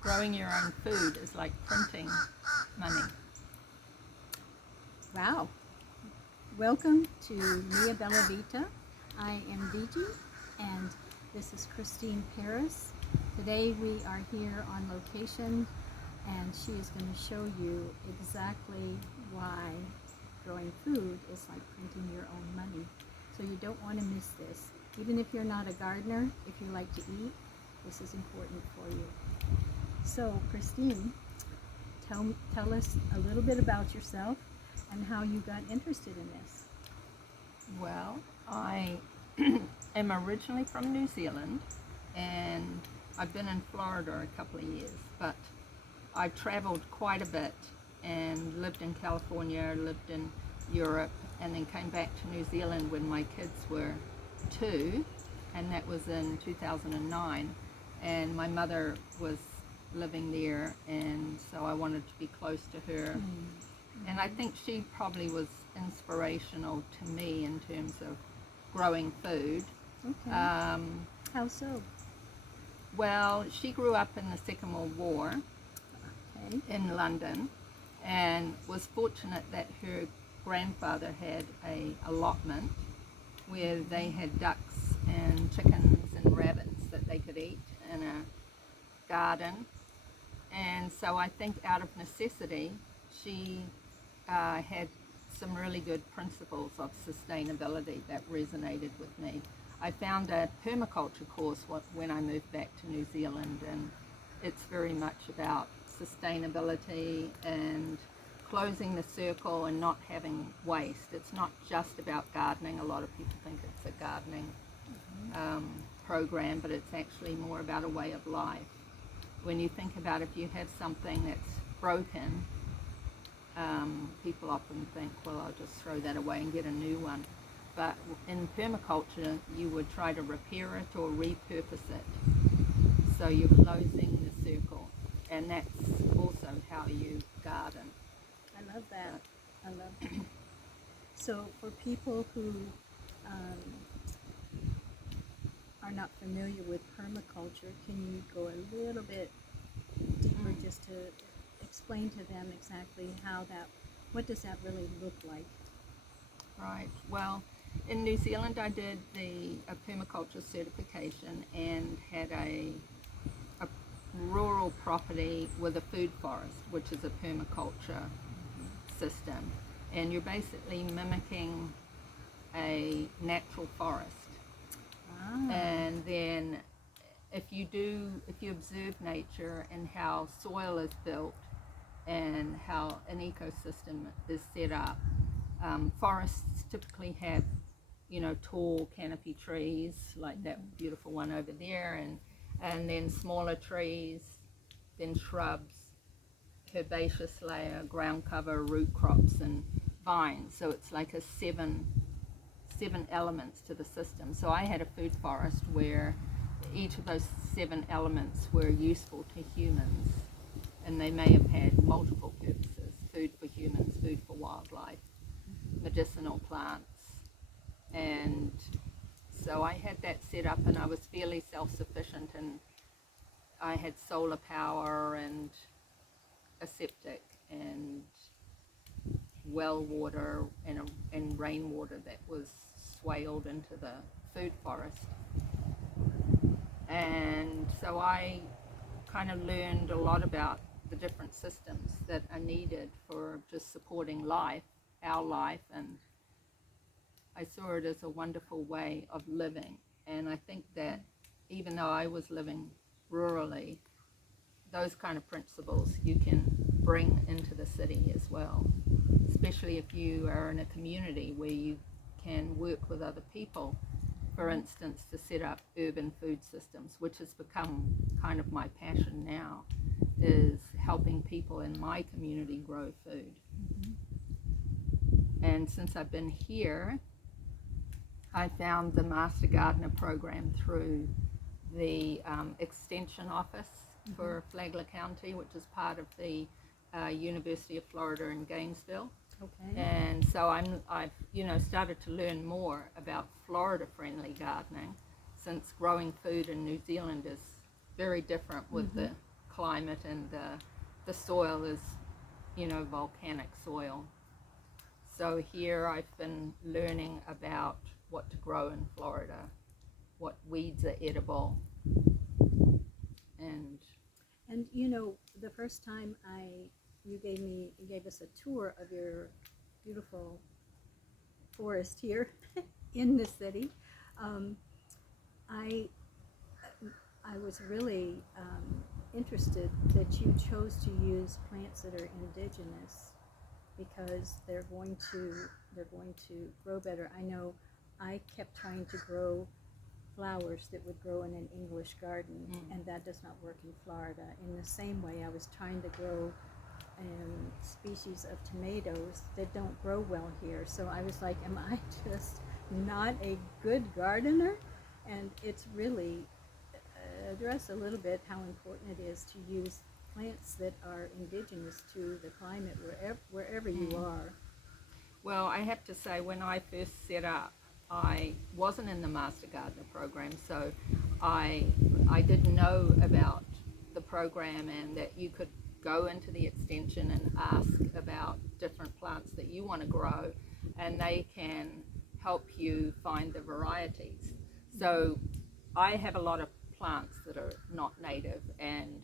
growing your own food is like printing money. Wow. Welcome to Mia Bella Vita. I am Vigi, and this is Christine Paris. Today we are here on location, and she is going to show you exactly why growing food is like printing your own money. So you don't want to miss this. Even if you're not a gardener, if you like to eat, this is important for you. So Christine, tell us a little bit about yourself and how you got interested in this. Well, I am originally from New Zealand, and I've been in Florida a couple of years, but I've traveled quite a bit and lived in California, lived in Europe, and then came back to New Zealand when my kids were 2, and that was in 2009. And my mother was living there, and so I wanted to be close to her. And I think she probably was inspirational to me in terms of growing food. Okay. How so? Well, she grew up in the Second World War Okay. in London, and was fortunate that her grandfather had a allotment where they had ducks and chickens and rabbits that they could eat in a garden. And so I think out of necessity, she had some really good principles of sustainability that resonated with me. I found a permaculture course when I moved back to New Zealand, and it's very much about sustainability and closing the circle and not having waste. It's not just about gardening. A lot of people think it's a gardening program, but it's actually more about a way of life. When you think about if you have something that's broken, people often think, well, I'll just throw that away and get a new one. But in permaculture, you would try to repair it or repurpose it. So you're closing the circle, and that's also how you garden. I love that. I love that. So for people who are not familiar with permaculture, can you go a little bit deeper just to explain to them exactly what does that really look like? Right. Well, in New Zealand, I did a permaculture certification and had a rural property with a food forest, which is a permaculture system. And you're basically mimicking a natural forest. And then if you observe nature and how soil is built and how an ecosystem is set up, forests typically have, tall canopy trees like that beautiful one over there, and then smaller trees, then shrubs, herbaceous layer, ground cover, root crops, and vines. So it's like a seven elements to the system. So I had a food forest where each of those 7 elements were useful to humans, and they may have had multiple purposes: food for humans, food for wildlife, medicinal plants. And so I had that set up, and I was fairly self-sufficient, and I had solar power and a septic and well water and rainwater that was swaled into the food forest. And so I kind of learned a lot about the different systems that are needed for just supporting life, our life, and I saw it as a wonderful way of living. And I think that even though I was living rurally, those kind of principles you can bring into the city as well, especially if you are in a community where you can work with other people, for instance, to set up urban food systems, which has become kind of my passion now, is helping people in my community grow food. And since I've been here, I found the Master Gardener program through the Extension Office for Flagler County, which is part of the University of Florida in Gainesville. Okay. And so I've started to learn more about Florida-friendly gardening, since growing food in New Zealand is very different with the climate, and the soil is, volcanic soil. So here I've been learning about what to grow in Florida, what weeds are edible, and the first time you gave us a tour of your beautiful forest here in the city. I I was really interested that you chose to use plants that are indigenous because they're going to grow better. I know I kept trying to grow flowers that would grow in an English garden, and that does not work in Florida. In the same way, I was trying to grow species of tomatoes that don't grow well here. So I was like, am I just not a good gardener? And it's really addressed a little bit how important it is to use plants that are indigenous to the climate wherever you are. Well, I have to say, when I first set up, I wasn't in the Master Gardener program, so I didn't know about the program and that you could go into the extension and ask about different plants that you want to grow, and they can help you find the varieties. So I have a lot of plants that are not native and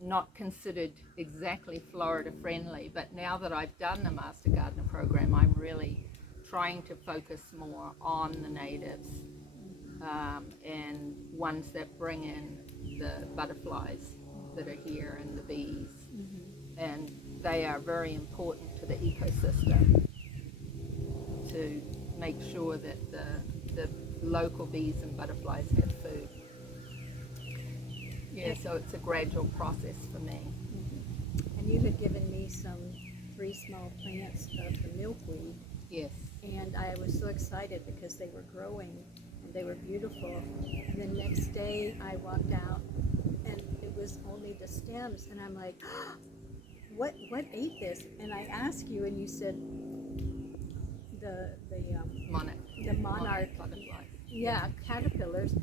not considered exactly Florida friendly, but now that I've done the Master Gardener program, I'm really trying to focus more on the natives and ones that bring in the butterflies that are here and the bees, and they are very important to the ecosystem to make sure that the local bees and butterflies have food. Yeah, so it's a gradual process for me. And you had given me some 3 small plants of the milkweed. Yes. And I was so excited because they were growing and they were beautiful. And the next day I walked out and it was only the stems, and I'm like, what ate this? And I asked you, and you said the monarch butterflies. Yeah, caterpillars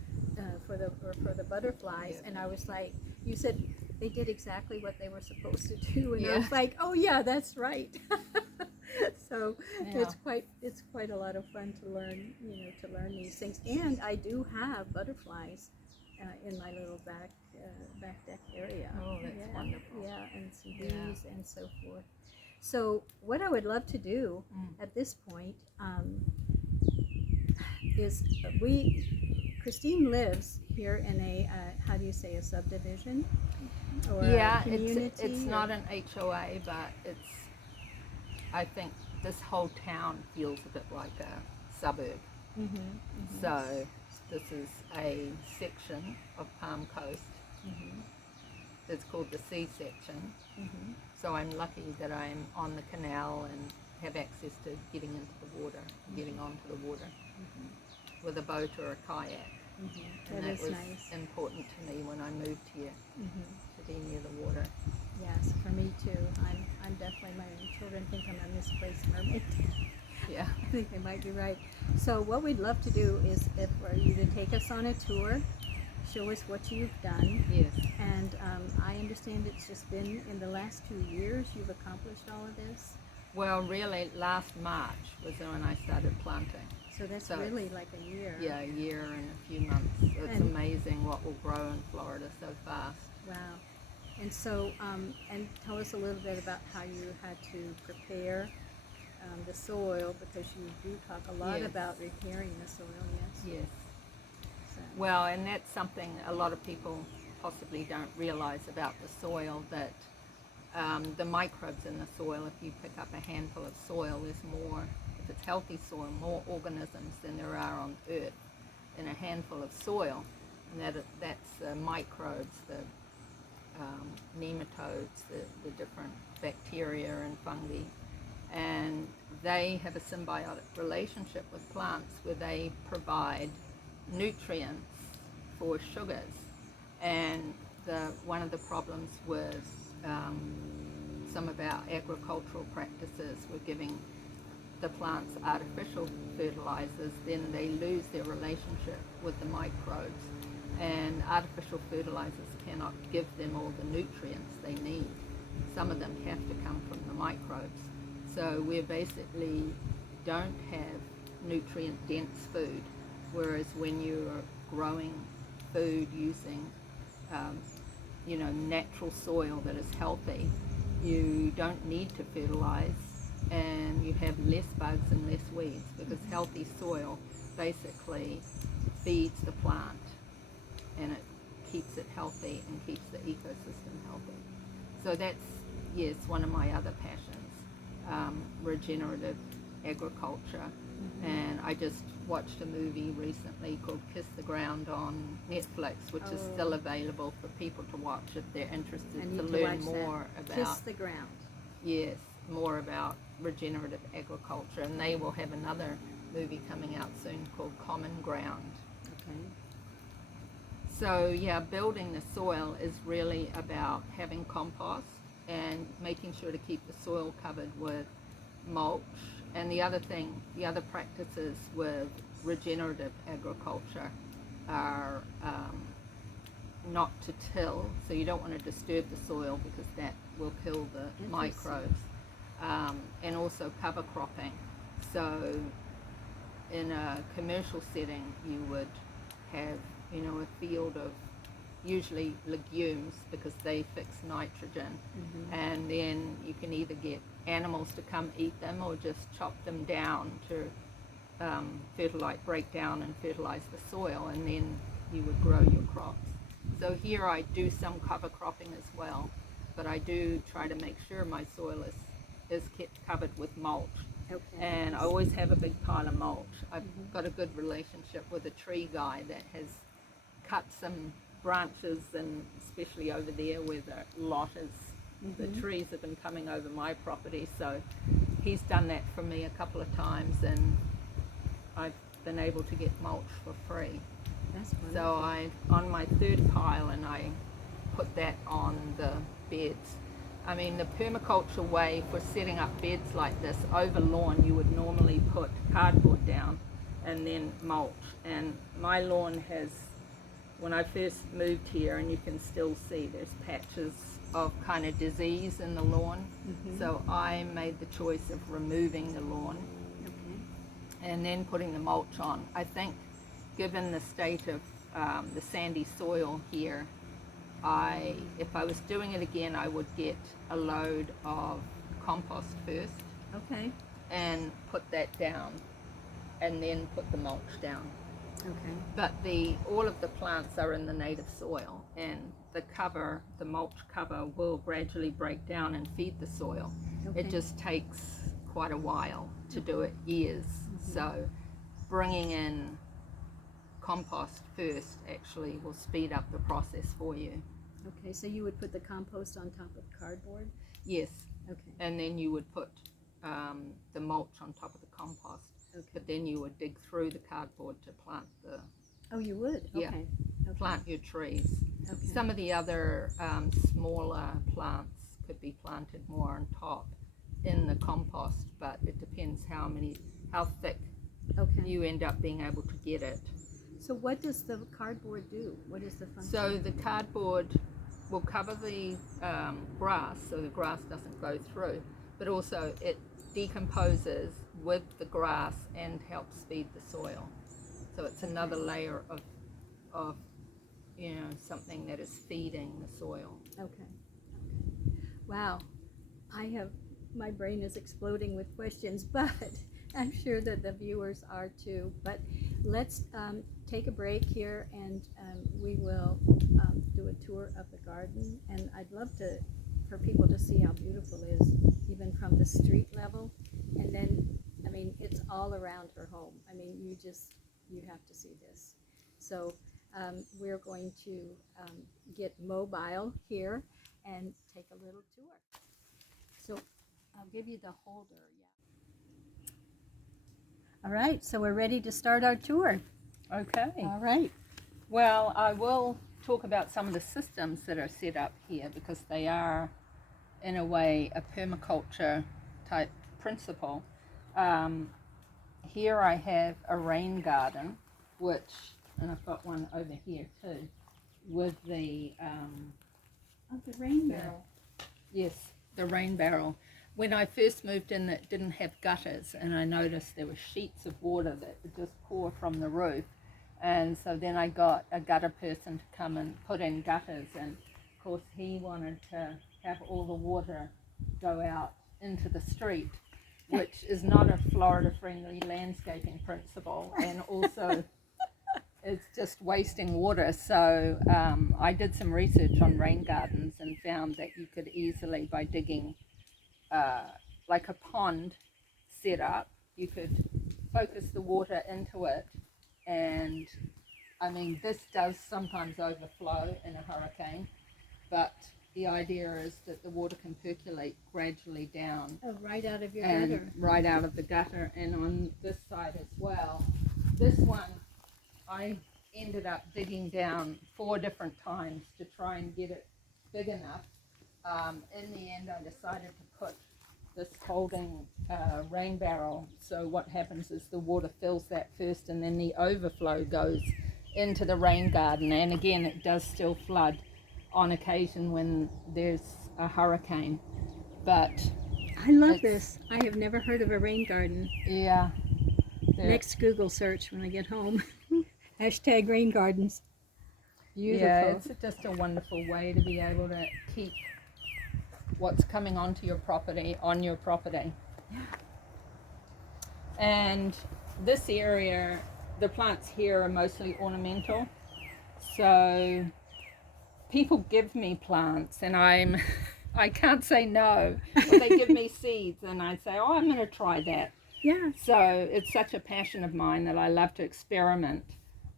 for the butterflies. And I was like, you said they did exactly what they were supposed to do, and I was like, oh yeah, that's right. So it's quite a lot of fun to learn these things. And I do have butterflies in my little back deck area. Oh, that's wonderful. Yeah, and some bees and so forth. So what I would love to do at this point is Christine lives here in a how do you say, a subdivision or a community? It's not an HOA, but I think this whole town feels a bit like a suburb. So this is a section of Palm Coast. It's called the C section. So I'm lucky that I'm on the canal and have access to getting into the water, getting onto the water with a boat or a kayak. And that was nice. important to me when I moved here, to be near the water. Yes, for me too. I'm definitely, my children think I'm a misplaced mermaid. Yeah. I think they might be right. So what we'd love to do is for you to take us on a tour, show us what you've done. Yes. And I understand it's just been in the last 2 years you've accomplished all of this. Well, really, last March was when I started planting. So that's really like a year. Yeah, a year and a few months. It's amazing what will grow in Florida so fast. Wow. And so, and tell us a little bit about how you had to prepare the soil, because you do talk a lot about repairing the soil, Yes. So. Well, and that's something a lot of people possibly don't realize about the soil, that the microbes in the soil, if you pick up a handful of soil, there's more, if it's healthy soil, more organisms than there are on Earth in a handful of soil. And that's microbes, the nematodes, the different bacteria and fungi. And they have a symbiotic relationship with plants where they provide nutrients for sugars. And one of the problems with some of our agricultural practices were giving the plants artificial fertilizers, then they lose their relationship with the microbes. And artificial fertilizers cannot give them all the nutrients they need. Some of them have to come from the microbes. So we basically don't have nutrient-dense food, whereas when you're growing food using natural soil that is healthy, you don't need to fertilize, and you have less bugs and less weeds, because healthy soil basically feeds the plant and it keeps it healthy and keeps the ecosystem healthy. So that's, yes, one of my other passions, regenerative agriculture. And I just watched a movie recently called Kiss the Ground on Netflix, which is still available for people to watch if they're interested to learn more about Kiss the Ground. Yes, more about regenerative agriculture. And they will have another movie coming out soon called Common Ground. Okay. So yeah, building the soil is really about having compost and making sure to keep the soil covered with mulch. And the other practices with regenerative agriculture are not to till, so you don't want to disturb the soil because that will kill the microbes, and also cover cropping. So in a commercial setting you would have a field of usually legumes because they fix nitrogen, and then you can either get animals to come eat them or just chop them down to break down and fertilize the soil, and then you would grow your crops. So here I do some cover cropping as well, but I do try to make sure my soil is kept covered with mulch. Okay. And I always have a big pile of mulch. I've got a good relationship with a tree guy that has cut some branches, and especially over there where the lot is, the trees have been coming over my property, so he's done that for me a couple of times, and I've been able to get mulch for free. That's wonderful. So I, on my third pile, and I put that on the beds. I mean, the permaculture way for setting up beds like this over lawn, you would normally put cardboard down and then mulch. And my lawn has, when I first moved here, and you can still see there's patches of kind of disease in the lawn. So I made the choice of removing the lawn and then putting the mulch on. I think given the state of the sandy soil here, if I was doing it again, I would get a load of compost first. Okay. And put that down, and then put the mulch down. Okay. But all of the plants are in the native soil, and the mulch cover will gradually break down and feed the soil. Okay. It just takes quite a while to do it, years. So bringing in compost first actually will speed up the process for you. Okay, so you would put the compost on top of cardboard? Yes. Okay. And then you would put the mulch on top of the compost. Okay. But then you would dig through the cardboard to plant the... Oh, you would? Yeah. Okay. Plant your trees. Okay. Some of the other smaller plants could be planted more on top in the compost, but it depends how thick you end up being able to get it. So what does the cardboard do? What is the function? So the cardboard will cover the grass so the grass doesn't go through, but also it decomposes with the grass and helps feed the soil. So it's another layer of something that is feeding the soil. Okay. Wow. My brain is exploding with questions, but I'm sure that the viewers are too. But let's take a break here, and we will do a tour of the garden. And I'd love for people to see how beautiful it is, even from the street level. And then, I mean, it's all around her home. I mean, you have to see this. So we're going to get mobile here and take a little tour. So I'll give you the holder. Yeah. All right, so we're ready to start our tour. Okay. All right. Well, I will talk about some of the systems that are set up here, because they are, in a way, a permaculture type principle. Here I have a rain garden, and I've got one over here too. with the the rain barrel. yes, the rain barrel. When I first moved in, it didn't have gutters, and I noticed there were sheets of water that would just pour from the roof. And so then I got a gutter person to come and put in gutters, and of course he wanted to have all the water go out into the street, which is not a Florida-friendly landscaping principle, and also it's just wasting water. So I did some research on rain gardens and found that you could easily, by digging like a pond set up, you could focus the water into it. And I mean, this does sometimes overflow in a hurricane, but the idea is that the water can percolate gradually down. Oh, right out of your and gutter. Right out of the gutter. And on this side as well, this one I ended up digging down 4 different times to try and get it big enough. In the end, I decided to put this holding rain barrel. So what happens is the water fills that first, and then the overflow goes into the rain garden. And again, it does still flood on occasion when there's a hurricane. But I love this. I have never heard of a rain garden. yeah, Next Google search when I get home. Hashtag rain gardens. Beautiful. Yeah, it's just a wonderful way to be able to keep what's coming onto your property on your property. And this area, the plants here are mostly ornamental. So people give me plants, and I can't say no. Or they give me seeds, and I say, oh, I'm going to try that. Yeah. So it's such a passion of mine that I love to experiment.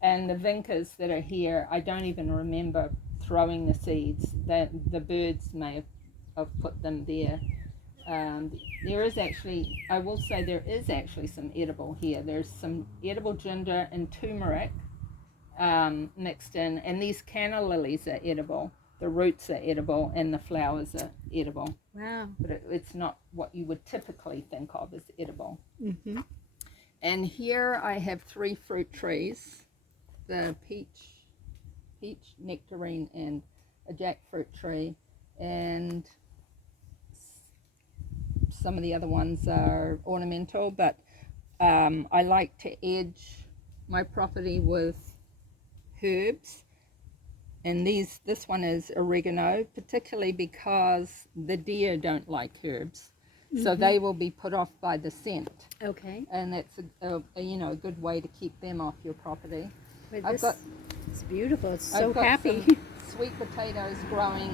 And the vincas that are here, I don't even remember throwing the seeds. The birds may have put them there. There is actually, I will say there is actually some edible here. There's some edible ginger and turmeric mixed in, and these canna lilies are edible. The roots are edible and the flowers are edible. Wow. But it's not what you would typically think of as edible. Mm-hmm. And here I have 3 fruit trees. The peach, nectarine, and a jackfruit tree, and some of the other ones are ornamental, but I like to edge my property with herbs, and this one is oregano, particularly because the deer don't like herbs. So they will be put off by the scent. Okay. And that's a good way to keep them off your property. It's beautiful. It's so I've got happy. some sweet potatoes growing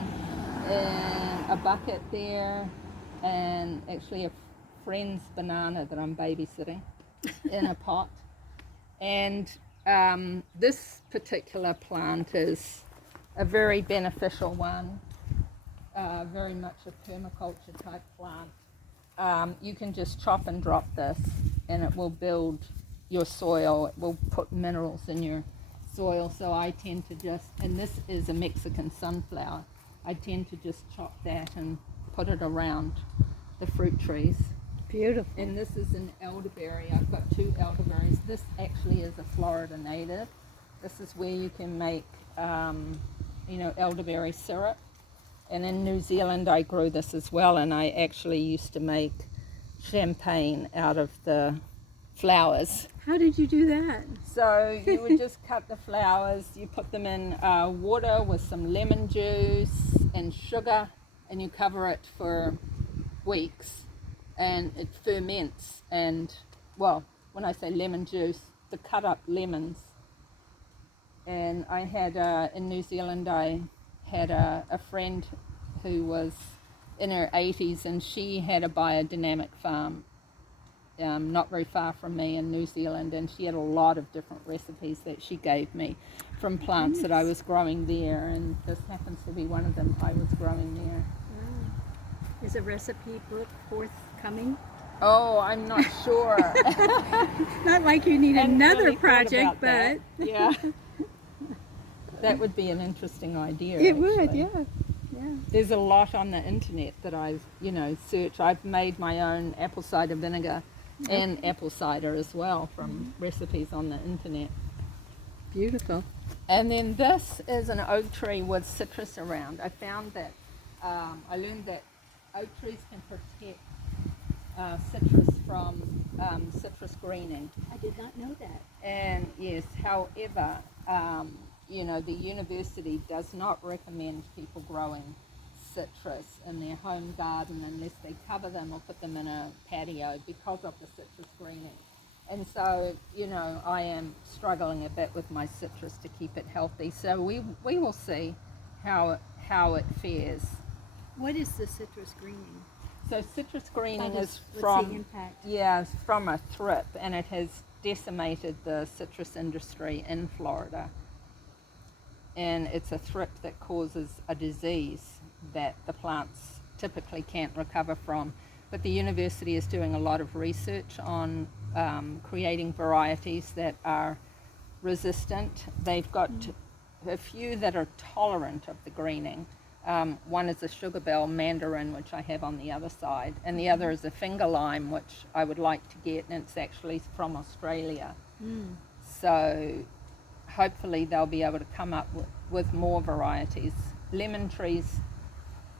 in a bucket there, and actually a friend's banana that I'm babysitting in a pot. And this particular plant is a very beneficial one, very much a permaculture type plant. You can just chop and drop this, and it will build your soil. It will put minerals in your soil. So I tend to just, and this is a Mexican sunflower, I tend to just chop that and put it around the fruit trees. Beautiful. And this is an elderberry. I've got 2 elderberries. This actually is a Florida native. This is where you can make elderberry syrup. And in New Zealand I grew this as well, and I actually used to make champagne out of the flowers. How did you do that? So you would just cut the flowers, you put them in water with some lemon juice and sugar, and you cover it for weeks, and it ferments. And well, when I say lemon juice, the cut up lemons. And I had in New Zealand I had a friend who was in her 80s, and she had a biodynamic farm not very far from me in New Zealand, and she had a lot of different recipes that she gave me from plants that I was growing there, and this happens to be one of them I was growing there. Wow. Is a recipe book forthcoming? Oh, I'm not sure. Not like you need Hadn't another really thought project, about but that. Yeah. That would be an interesting idea. it would, actually. yeah. Yeah. There's a lot on the internet that I've, searched. I've made my own apple cider vinegar and apple cider as well from recipes on the internet. Beautiful. And then this is an oak tree with citrus around. I found that, I learned that oak trees can protect citrus from citrus greening. I did not know that. And yes, however, you know, the university does not recommend people growing citrus in their home garden unless they cover them or put them in a patio because of the citrus greening. And so, you know, I am struggling a bit with my citrus to keep it healthy. So we will see how it fares. What is the citrus greening? So citrus greening is What's from the impact? yeah, it's from a thrip, and it has decimated the citrus industry in Florida. And it's a thrip that causes a disease that the plants typically can't recover from. But the university is doing a lot of research on creating varieties that are resistant. They've got a few that are tolerant of the greening. One is a sugar bell mandarin, which I have on the other side, and the other is a finger lime, which I would like to get, and it's actually from Australia. So hopefully they'll be able to come up with more varieties. Lemon trees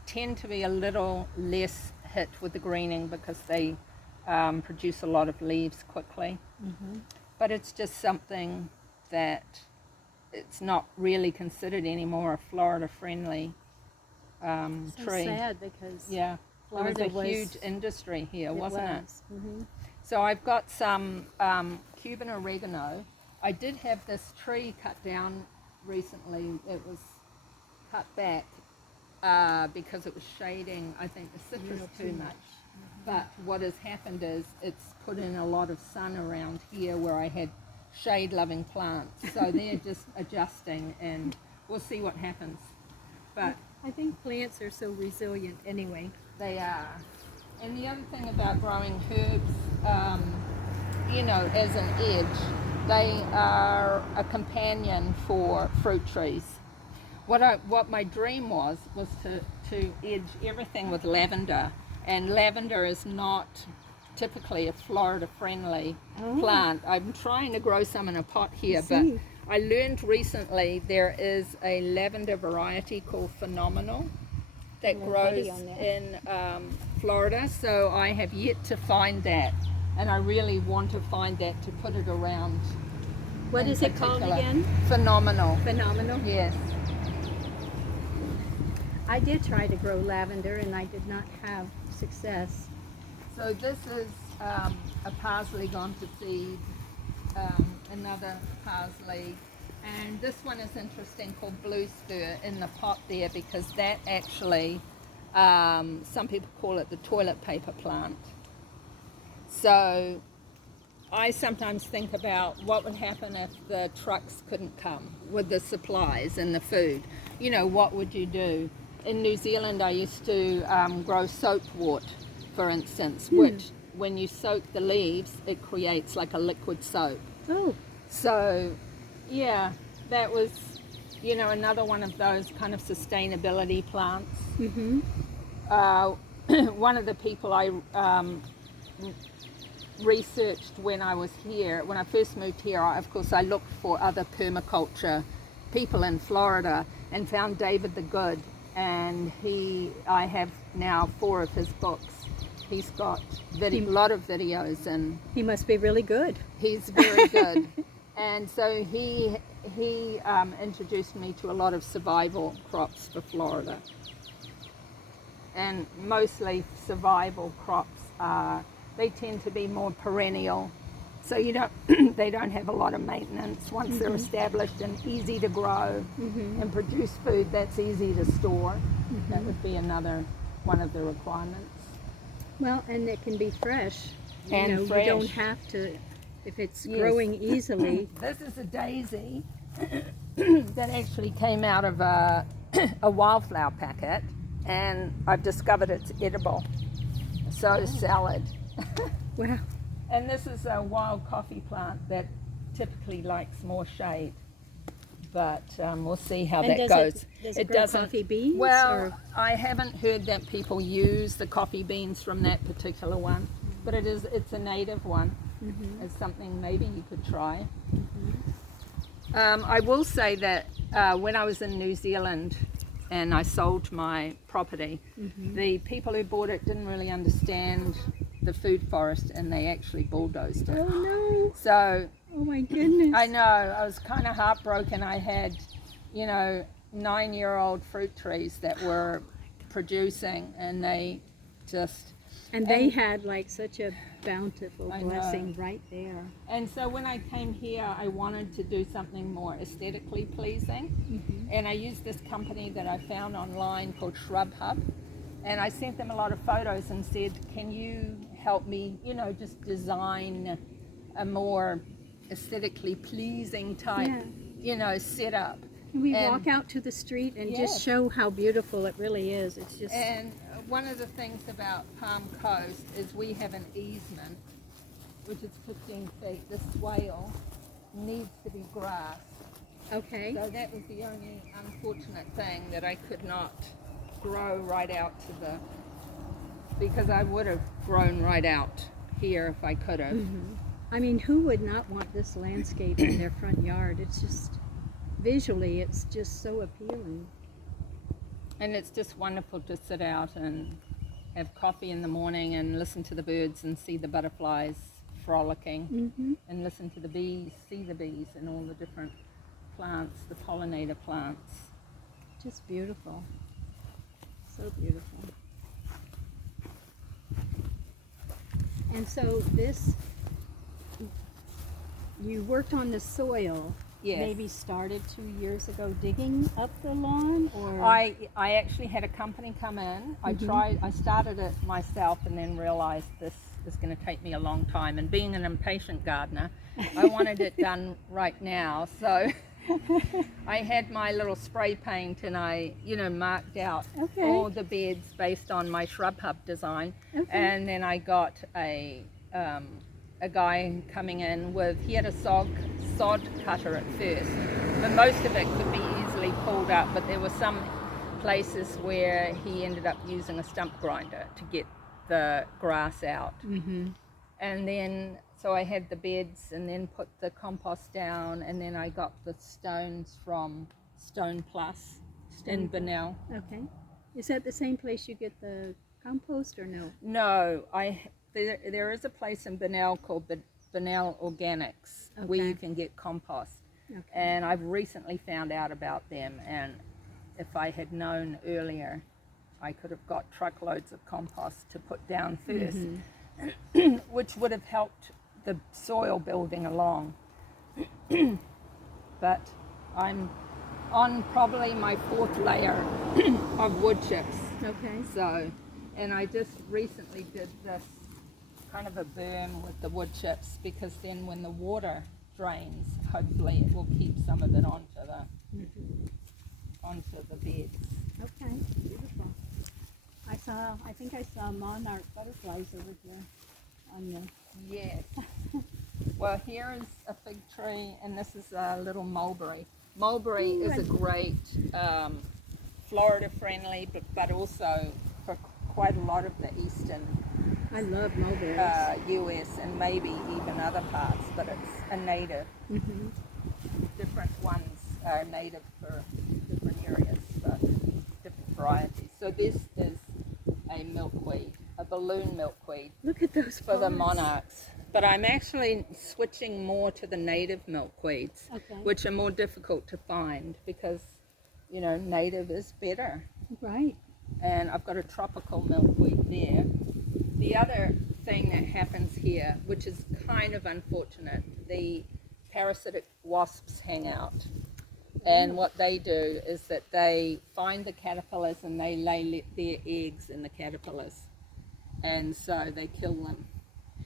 tend to be a little less hit with the greening because they produce a lot of leaves quickly. But it's just something that it's not really considered anymore a Florida friendly So tree. sad because Yeah, Florida it was a huge industry here, wasn't it? Mm-hmm. So I've got some Cuban oregano. I did have this tree cut down recently. It was cut back because it was shading, I think, the citrus too much. But what has happened is it's put in a lot of sun around here where I had shade-loving plants. So they're just adjusting, and we'll see what happens. But I think plants are so resilient anyway. they are. And the other thing about growing herbs, you know, as an edge, they are a companion for fruit trees. What my dream was to edge everything with lavender, and lavender is not typically a Florida-friendly plant. I'm trying to grow some in a pot here, but I learned recently there is a lavender variety called Phenomenal that grows in Florida, so I have yet to find that, and I really want to find that to put it around. What is it called again? Phenomenal. Phenomenal? Yes. I did try to grow lavender and I did not have success. So this is a parsley gone to seed, another parsley, and this one is interesting called blue spur in the pot there because that actually, some people call it the toilet paper plant. So I sometimes think about what would happen if the trucks couldn't come with the supplies and the food. You know, what would you do? In New Zealand I used to grow soapwort, for instance, which when you soak the leaves it creates like a liquid soap. Oh. So yeah, that was, you know, another one of those kind of sustainability plants. One of the people I researched when I was here, when I first moved here, of course I looked for other permaculture people in Florida and found David the Good, and I have now 4 of his books. He's got a lot of videos, and He must be really good. he's very good. And so he introduced me to a lot of survival crops for Florida, and mostly survival crops they tend to be more perennial, so they don't have a lot of maintenance. Once they're established and easy to grow and produce food that's easy to store, that would be another one of the requirements. Well, and it can be fresh. And fresh. You don't have to, if it's growing easily. This is a daisy that actually came out of a wildflower packet, and I've discovered it's edible. So salad. Wow. And this is a wild coffee plant that typically likes more shade, but we'll see how that goes. Does it grow coffee beans? Well, or? I haven't heard that people use the coffee beans from that particular one, but it's a native one. It's something maybe you could try. I will say that when I was in New Zealand and I sold my property, the people who bought it didn't really understand the food forest and they actually bulldozed it. Oh no! So, Oh my goodness! I know, I was kind of heartbroken. I had, 9-year-old fruit trees that were producing and they just... And they had like such a bountiful I know. blessing right there. And so when I came here, I wanted to do something more aesthetically pleasing. And I used this company that I found online called Shrub Hub. And I sent them a lot of photos and said, can you help me, just design a more aesthetically pleasing type, setup. Can we walk out to the street and just show how beautiful it really is? It's just... And one of the things about Palm Coast is we have an easement, which is 15 feet. This swale needs to be grassed. Okay. So that was the only unfortunate thing, that I could not grow right out to the... Because I would have grown right out here if I could have. I mean, who would not want this landscape in their front yard? It's just... Visually, it's just so appealing. And it's just wonderful to sit out and have coffee in the morning and listen to the birds and see the butterflies frolicking and listen to the bees, see the bees and all the different plants, the pollinator plants. Just beautiful. So beautiful. And so this, you worked on the soil. Yes. Maybe started 2 years ago digging up the lawn, or I actually had a company come in. I started it myself and then realized this is going to take me a long time. And being an impatient gardener, I wanted it done right now. So I had my little spray paint and I, marked out all the beds based on my Shrub Hub design. And then I got a guy coming in with, he had a sod cutter at first, but most of it could be easily pulled up, but there were some places where he ended up using a stump grinder to get the grass out. And then, so I had the beds and then put the compost down, and then I got the stones from Stone Plus in Bunnell. Okay. Is that the same place you get the compost, or no? No, there is a place in Bunnell called Bunnell Organics where you can get compost. And I've recently found out about them, and if I had known earlier, I could have got truckloads of compost to put down first, which would have helped the soil building along. But I'm on probably my 4th layer of wood chips. Okay. So, and I just recently did this kind of a berm with the wood chips, because then when the water drains, hopefully it will keep some of it onto the beds. Okay, beautiful. I think I saw monarch butterflies over here on the... Yes. Well, here is a fig tree, and this is a little mulberry. Mulberry is a great Florida friendly, but also for quite a lot of the eastern I love mulberries. US and maybe even other parts, but it's a native. Different ones are native for different areas, but different varieties. So this is a milkweed, a balloon milkweed. Look at those for the pods. monarchs. But I'm actually switching more to the native milkweeds, which are more difficult to find because, native is better. Right. And I've got a tropical milkweed there. The other thing that happens here, which is kind of unfortunate, the parasitic wasps hang out. And what they do is that they find the caterpillars and they lay their eggs in the caterpillars. And so they kill them.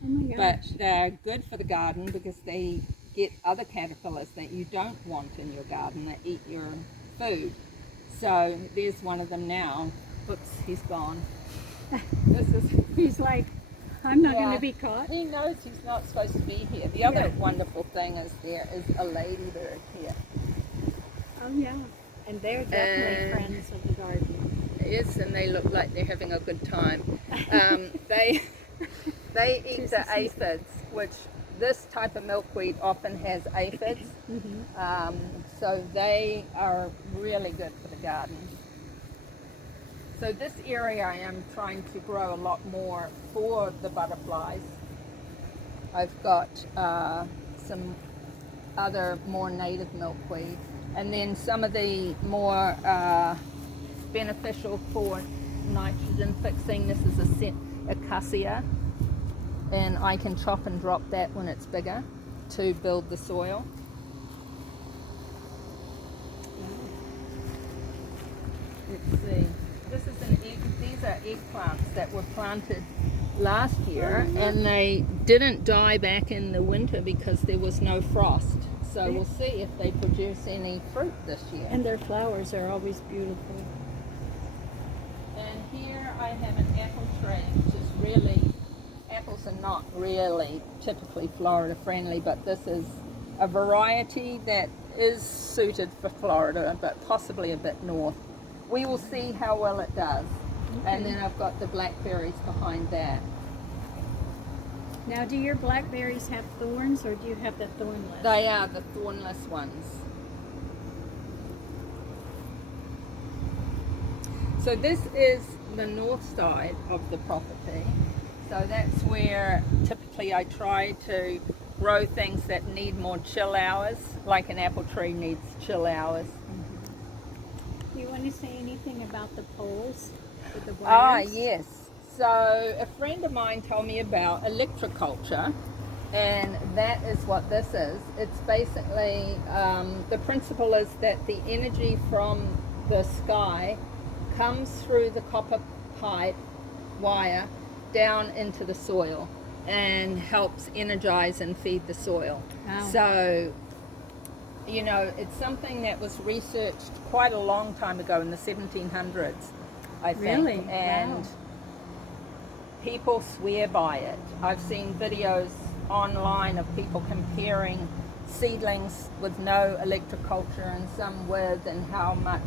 Oh my gosh. But they're good for the garden because they get other caterpillars that you don't want in your garden that eat your food. So there's one of them now. Oops, he's gone. He's like, I'm not going to be caught. He knows he's not supposed to be here. The other wonderful thing is there is a ladybird here. Oh yeah, and they're definitely friends of the garden. Yes, and they look like they're having a good time. They eat the aphids, which this type of milkweed often has aphids, so they are really good for the garden. So this area I am trying to grow a lot more for the butterflies. I've got some other more native milkweed, and then some of the more beneficial for nitrogen fixing. This is a cassia, and I can chop and drop that when it's bigger to build the soil. Let's see. This is these are eggplants that were planted last year, and they didn't die back in the winter because there was no frost. So we'll see if they produce any fruit this year. And their flowers are always beautiful. And here I have an apple tree, which is really, apples are not really typically Florida friendly, but this is a variety that is suited for Florida, but possibly a bit north. We will see how well it does. Okay. And then I've got the blackberries behind that. Now, do your blackberries have thorns, or do you have the thornless? They are the thornless ones. So this is the north side of the property. So that's where typically I try to grow things that need more chill hours, like an apple tree needs chill hours. Do you want to say anything about the poles with the Ah, wires? yes. So a friend of mine told me about electroculture, and that is what this is. It's basically, the principle is that the energy from the sky comes through the copper pipe wire down into the soil and helps energize and feed the soil. Wow. So, you know, it's something that was researched quite a long time ago in the 1700s, I think. Really? And wow. People swear by it. I've seen videos online of people comparing seedlings with no electroculture and some with, and how much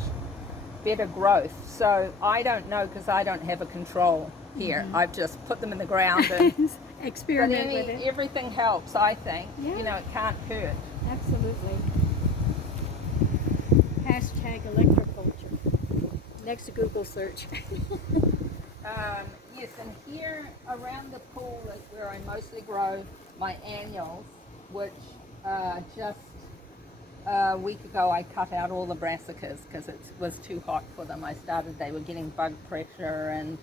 better growth. So I don't know, because I don't have a control here. I've just put them in the ground and Experiment with it. everything helps, I think. Yeah. You know, it can't hurt. Absolutely. Hashtag electroculture. Next to Google search. Yes, and here around the pool is where I mostly grow my annuals, which just a week ago I cut out all the brassicas because it was too hot for them. They were getting bug pressure, and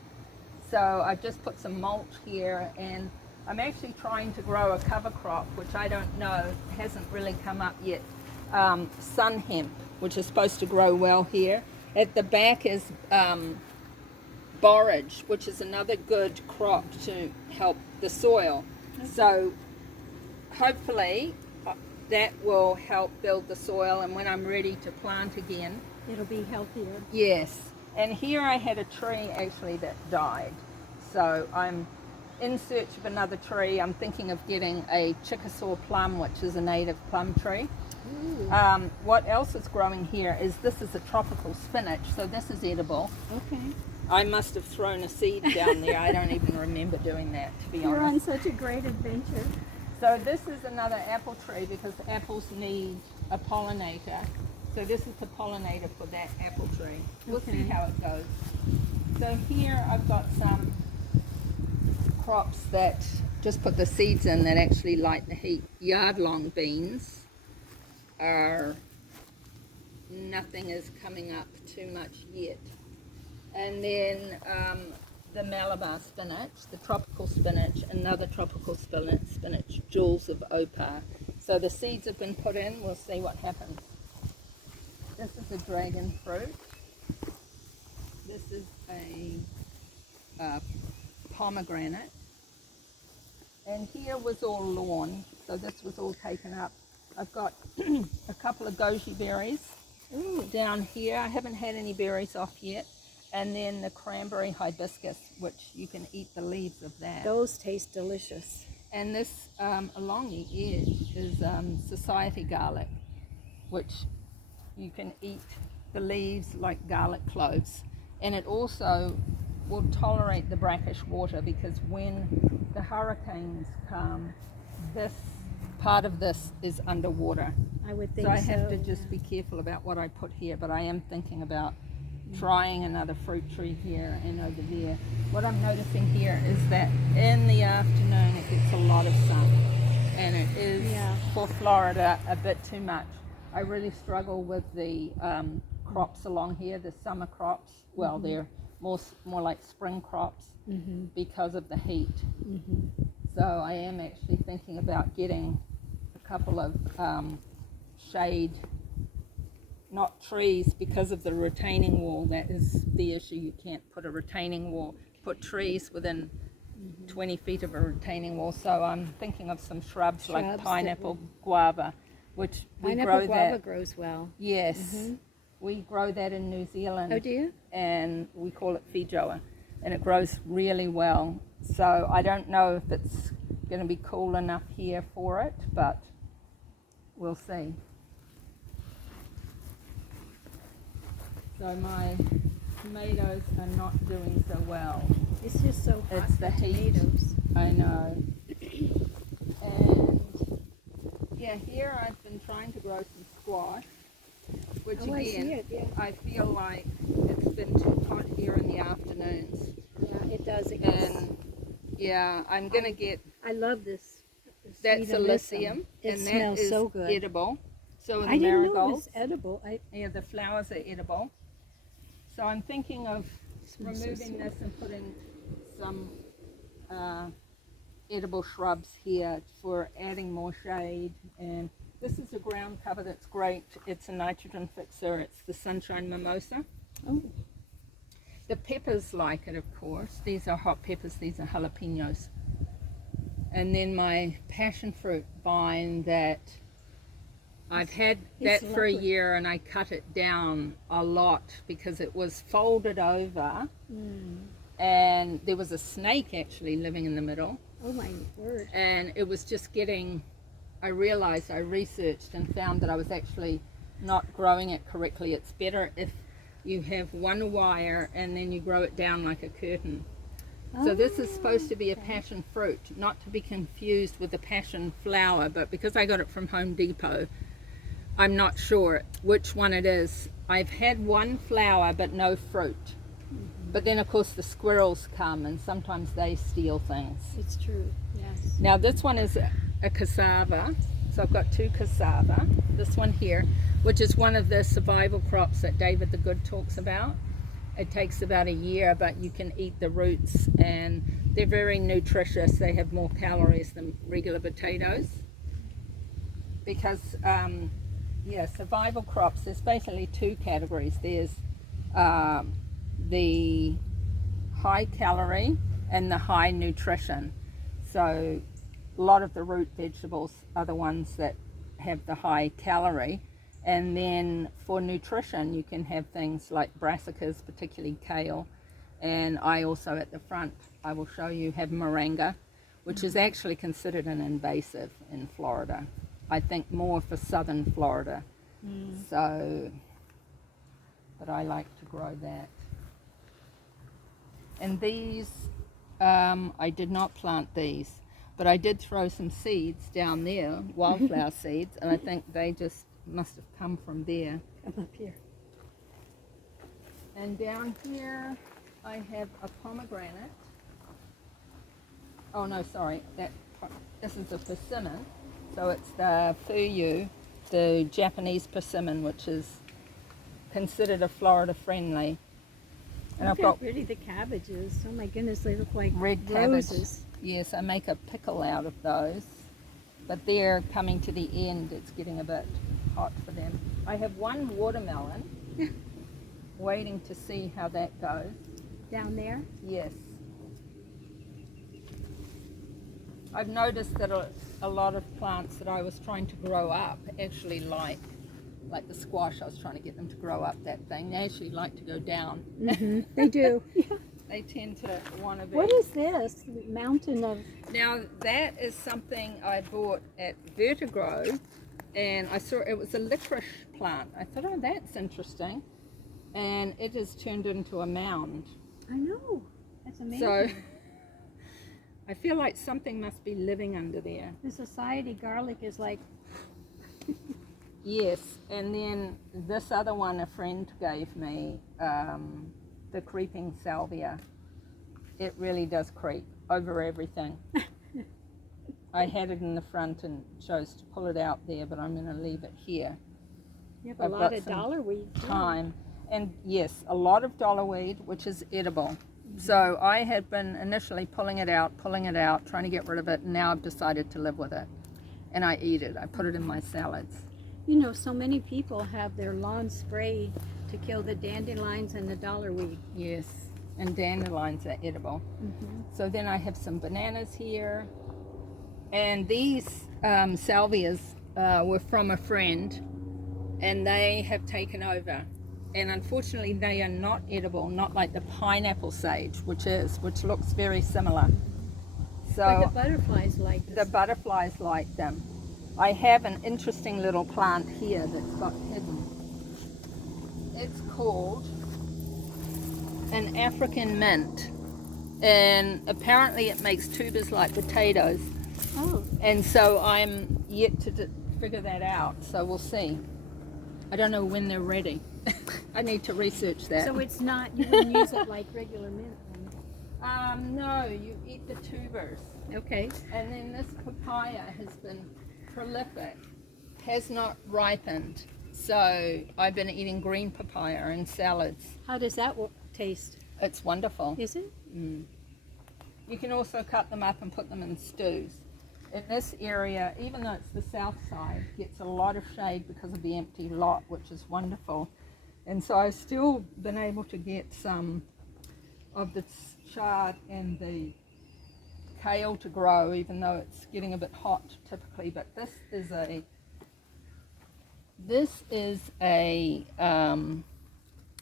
so I just put some mulch here, and I'm actually trying to grow a cover crop, which I don't know, hasn't really come up yet, sun hemp, which is supposed to grow well here. At the back is borage, which is another good crop to help the soil. Okay. So hopefully that will help build the soil, and when I'm ready to plant again, it'll be healthier. Yes. And here I had a tree actually that died. So I'm in search of another tree. I'm thinking of getting a Chickasaw plum, which is a native plum tree. What else is growing here is, this is a tropical spinach, so this is edible. Okay. I must have thrown a seed down there. I don't even remember doing that, to be honest. You're on such a great adventure. So this is another apple tree, because apples need a pollinator. So this is the pollinator for that apple tree. We'll see how it goes. So here I've got some crops that just put the seeds in that actually light the heat. Yard-long beans are, nothing is coming up too much yet. And then the Malabar spinach, the tropical spinach, another tropical spinach, jewels of opar. So the seeds have been put in. We'll see what happens. This is a dragon fruit. This is a pomegranate. And here was all lawn, so this was all taken up. I've got a couple of goji berries down here. I haven't had any berries off yet. And then the cranberry hibiscus, which you can eat the leaves of that. Those taste delicious. And this along the edge is society garlic, which you can eat the leaves like garlic cloves. And it also will tolerate the brackish water, because when the hurricanes come, this part of this is underwater. I would think So so. I have to just yeah. be careful about what I put here, but I am thinking about trying another fruit tree here and over there. What I'm noticing here is that in the afternoon it gets a lot of sun, and it is for Florida a bit too much. I really struggle with the crops along here, the summer crops. Well, they're more like spring crops because of the heat. So I am actually thinking about getting a couple of shade, not trees, because of the retaining wall. That is the issue. You can't put a retaining wall, put trees within 20 feet of a retaining wall. So I'm thinking of some shrubs like pineapple guava, which we Pineapple grow guava that. grows well. Yes, we grow that in New Zealand. Oh, do you? And we call it feijoa, and it grows really well. So I don't know if it's going to be cool enough here for it, but we'll see. So my tomatoes are not doing so well. It's just so hot. It's the heat. Tomatoes. I know. And yeah, here I've been trying to grow some squash, which Oh, I see again, it, yeah. I feel like it's been too hot here in the afternoons. Yeah, it does. It gets, And yeah, I'm gonna get, I love this. that's sweet Elysium, It and that smells is so good. edible. So are I the didn't know it marigolds. was edible. Yeah, the flowers are edible. So I'm thinking of Smells so removing sweet. this and putting some edible shrubs here for adding more shade. And this is a ground cover that's great. It's a nitrogen fixer. It's the sunshine mimosa. Oh, The peppers like it, of course. These are hot peppers. These are jalapenos. And then my passion fruit vine that I've had that It's for a lovely. year, and I cut it down a lot because it was folded over and there was a snake actually living in the middle, oh my word. and it was just getting, I realized, I researched and found that I was actually not growing it correctly. It's better if you have one wire and then you grow it down like a curtain. So this is supposed to be a passion fruit, not to be confused with the passion flower, but because I got it from Home Depot, I'm not sure which one it is. I've had one flower but no fruit. But then of course the squirrels come and sometimes they steal things. It's true, yes. Now this one is a cassava. So I've got two cassava. This one here, which is one of the survival crops that David the Good talks about. It takes about a year, but you can eat the roots, and they're very nutritious. They have more calories than regular potatoes. Because, survival crops, there's basically two categories. There's the high calorie and the high nutrition. So a lot of the root vegetables are the ones that have the high calorie. And then for nutrition, you can have things like brassicas, particularly kale. And I also at the front, I will show you, have moringa, which is actually considered an invasive in Florida. I think more for southern Florida. So, but I like to grow that. And these, I did not plant these, but I did throw some seeds down there, wildflower seeds, and I think they just must have come from there. Come up here. And down here I have a pomegranate. Oh no, sorry, this is a persimmon. So it's the fuyu, the Japanese persimmon, which is considered a Florida friendly. And I've got pretty the cabbages. Oh my goodness, they look like red cabbage. roses. Yes, I make a pickle out of those. But they're coming to the end. It's getting a bit hot for them. I have one watermelon, waiting to see how that goes. Down there? Yes. I've noticed that a lot of plants that I was trying to grow up actually like the squash, I was trying to get them to grow up that thing. They actually like to go down. They do. They tend to want to be. What is this? Mountain of... Now that is something I bought at Videography, and I saw it was a licorice plant. I thought, oh, that's interesting. And it has turned into a mound. I know. That's amazing. So I feel like something must be living under there. The society garlic is like, Yes, and then this other one a friend gave me, the creeping salvia. It really does creep over everything. I had it in the front and chose to pull it out there, but I'm going to leave it here. you have I've a lot got of some dollarweed too. Thyme, and yes, a lot of dollarweed, which is edible. So I had been initially pulling it out, trying to get rid of it, and now I've decided to live with it. And I eat it. I put it in my salads. You know, so many people have their lawns sprayed to kill the dandelions and the dollarweed. Yes, and dandelions are edible. So then I have some bananas here. And these salvias were from a friend, and they have taken over. And unfortunately, they are not edible, not like the pineapple sage, which looks very similar. But the So butterflies like the this. butterflies like them. I have an interesting little plant here that's got hidden. It's called an African mint, and apparently it makes tubers like potatoes. Oh, And so I'm yet to figure that out, so we'll see. I don't know when they're ready. I need to research that. so it's not, you wouldn't use it like regular mint then? No, you eat the tubers. Okay. And then this papaya has been prolific, has not ripened. So I've been eating green papaya in salads. How does that taste? It's wonderful. Is it? You can also cut them up and put them in stews. In this area, even though it's the south side, gets a lot of shade because of the empty lot, which is wonderful. And so I've still been able to get some of the chard and the kale to grow, even though it's getting a bit hot typically. But this is a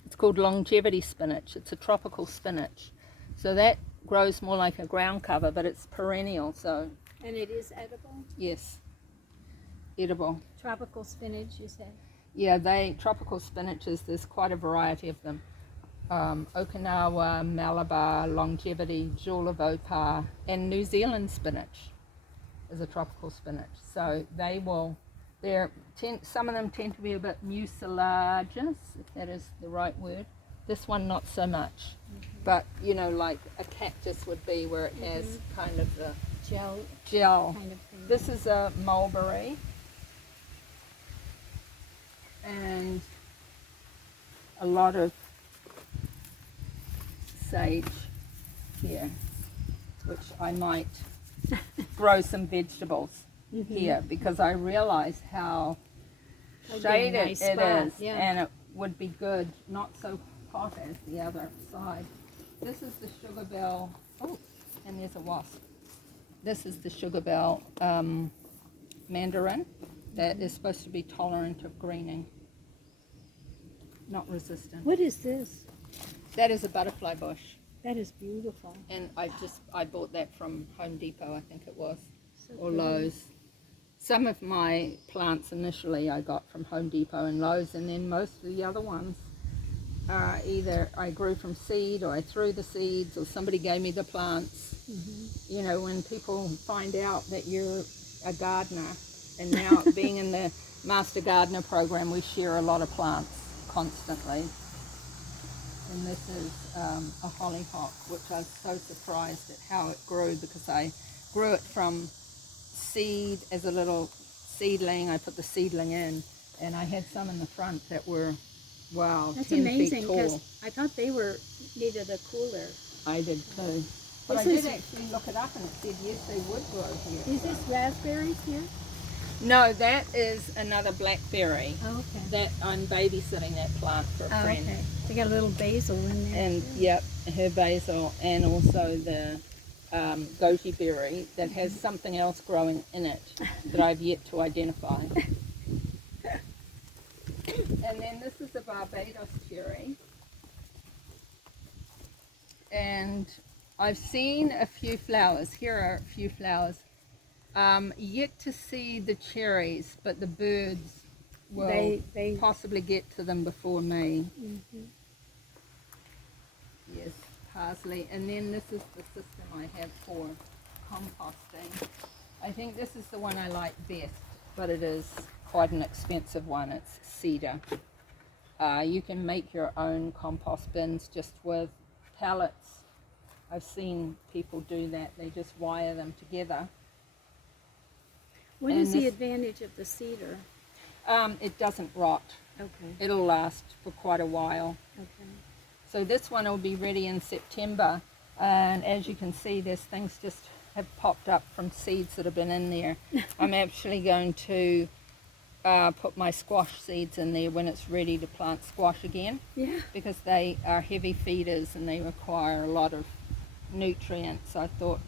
it's called longevity spinach. It's a tropical spinach. So that grows more like a ground cover, but it's perennial. So And it is edible? yes, edible. Tropical spinach, you said? Yeah, tropical spinaches, there's quite a variety of them. Okinawa, Malabar, longevity, jewel of opal, and New Zealand spinach is a tropical spinach. So some of them tend to be a bit mucilaginous, if that is the right word. This one not so much, but you know, like a cactus would be, where it has kind of the gel Kind of thing. This is a mulberry, and a lot of sage here, which I might grow some vegetables here, because I realize how That'd be a shaded nice it spot, is, yeah. and it would be good, not so hot as the other side. This is the sugar bell. Oh, and there's a wasp. This is the sugar bell mandarin that is supposed to be tolerant of greening, not resistant. What is this? That is a butterfly bush, That is beautiful. and I bought that from Home Depot, I think it was, So or pretty. Lowe's. Some of my plants initially I got from Home Depot and Lowe's, and then most of the other ones are either I grew from seed, or I threw the seeds, or somebody gave me the plants. You know, when people find out that you're a gardener, and now being in the Master Gardener program, we share a lot of plants constantly. And this is a hollyhock, which I was so surprised at how it grew, because I grew it from seed as a little seedling. I put the seedling in, and I had some in the front that were, wow, That's 10 amazing, feet tall. because I thought they needed a cooler. I did too. But I This did is- actually look it up, and it said yes, they would grow here. Is this raspberries here? No, that is another blackberry. Oh, okay. That I'm babysitting that plant for a Oh, friend. okay. They got a little basil in there. And too. yep, her basil, and also the goji berry that has something else growing in it that I've yet to identify. And then this is a Barbados cherry, and I've seen a few flowers. Here are a few flowers. Yet to see the cherries, but the birds will They- possibly get to them before me. Mhm. Yes, parsley. And then this is the system I have for composting. I think this is the one I like best, but it is quite an expensive one. It's cedar. You can make your own compost bins just with pallets. I've seen people do that. They just wire them together. What is the advantage of the cedar? It doesn't rot. Okay. It'll last for quite a while. Okay. So this one will be ready in September, and as you can see, there's things just have popped up from seeds that have been in there. I'm actually going to put my squash seeds in there when it's ready to plant squash again. Yeah. Because they are heavy feeders and they require a lot of nutrients. So I thought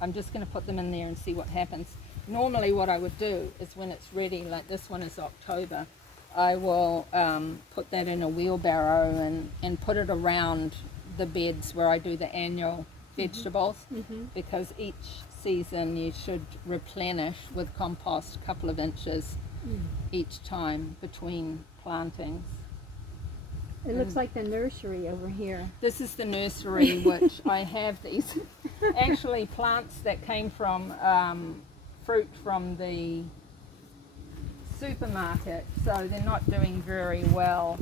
I'm just going to put them in there and see what happens. Normally what I would do is when it's ready, like this one is October, I will put that in a wheelbarrow and put it around the beds where I do the annual vegetables, because each season you should replenish with compost a couple of inches each time between plantings. It looks like the nursery over here. This is the nursery, which I have these actually plants that came from fruit from the supermarket, so they're not doing very well.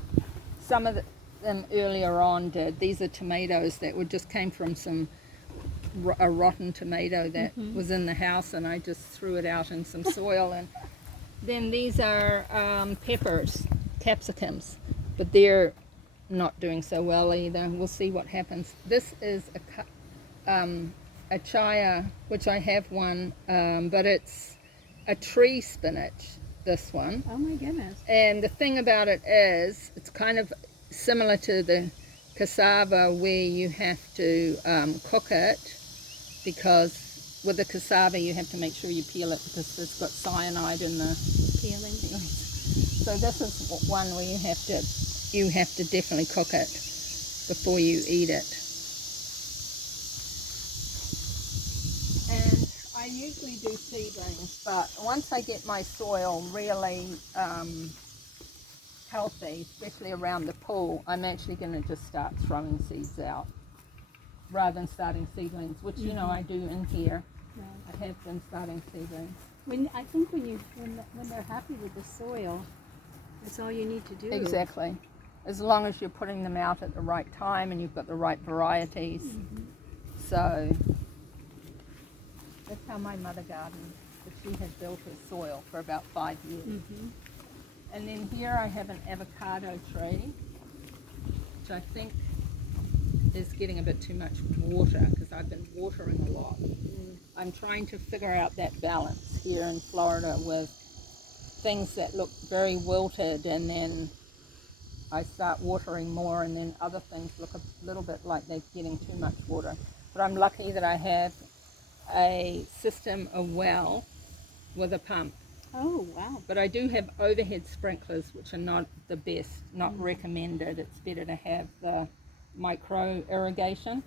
Some of them earlier on did. These are tomatoes that just came from a rotten tomato that was in the house, and I just threw it out in some soil. And then these are peppers, capsicums, but they're not doing so well either. We'll see what happens. This is a chia, which I have one, but it's a tree spinach, this one. Oh my goodness. And the thing about it is, it's kind of similar to the cassava, where you have to cook it, because with the cassava you have to make sure you peel it because it's got cyanide in the Peeling. So this is one where you have to definitely cook it before you eat it. And I usually do seedlings, but once I get my soil really healthy, especially around the pool, I'm actually going to just start throwing seeds out rather than starting seedlings, which you know I do in here. Yeah. I have been starting seedlings. I think when they're happy with the soil, that's all you need to do. Exactly. As long as you're putting them out at the right time and you've got the right varieties. So that's how my mother gardened. But she had built her soil for about 5 years. And then here I have an avocado tree, which I think is getting a bit too much water because I've been watering a lot. I'm trying to figure out that balance here in Florida with things that look very wilted, and then I start watering more, and then other things look a little bit like they're getting too much water. But I'm lucky that I have a system, a well with a pump. Oh, wow. But I do have overhead sprinklers, which are not the best, not recommended. It's better to have the micro irrigation.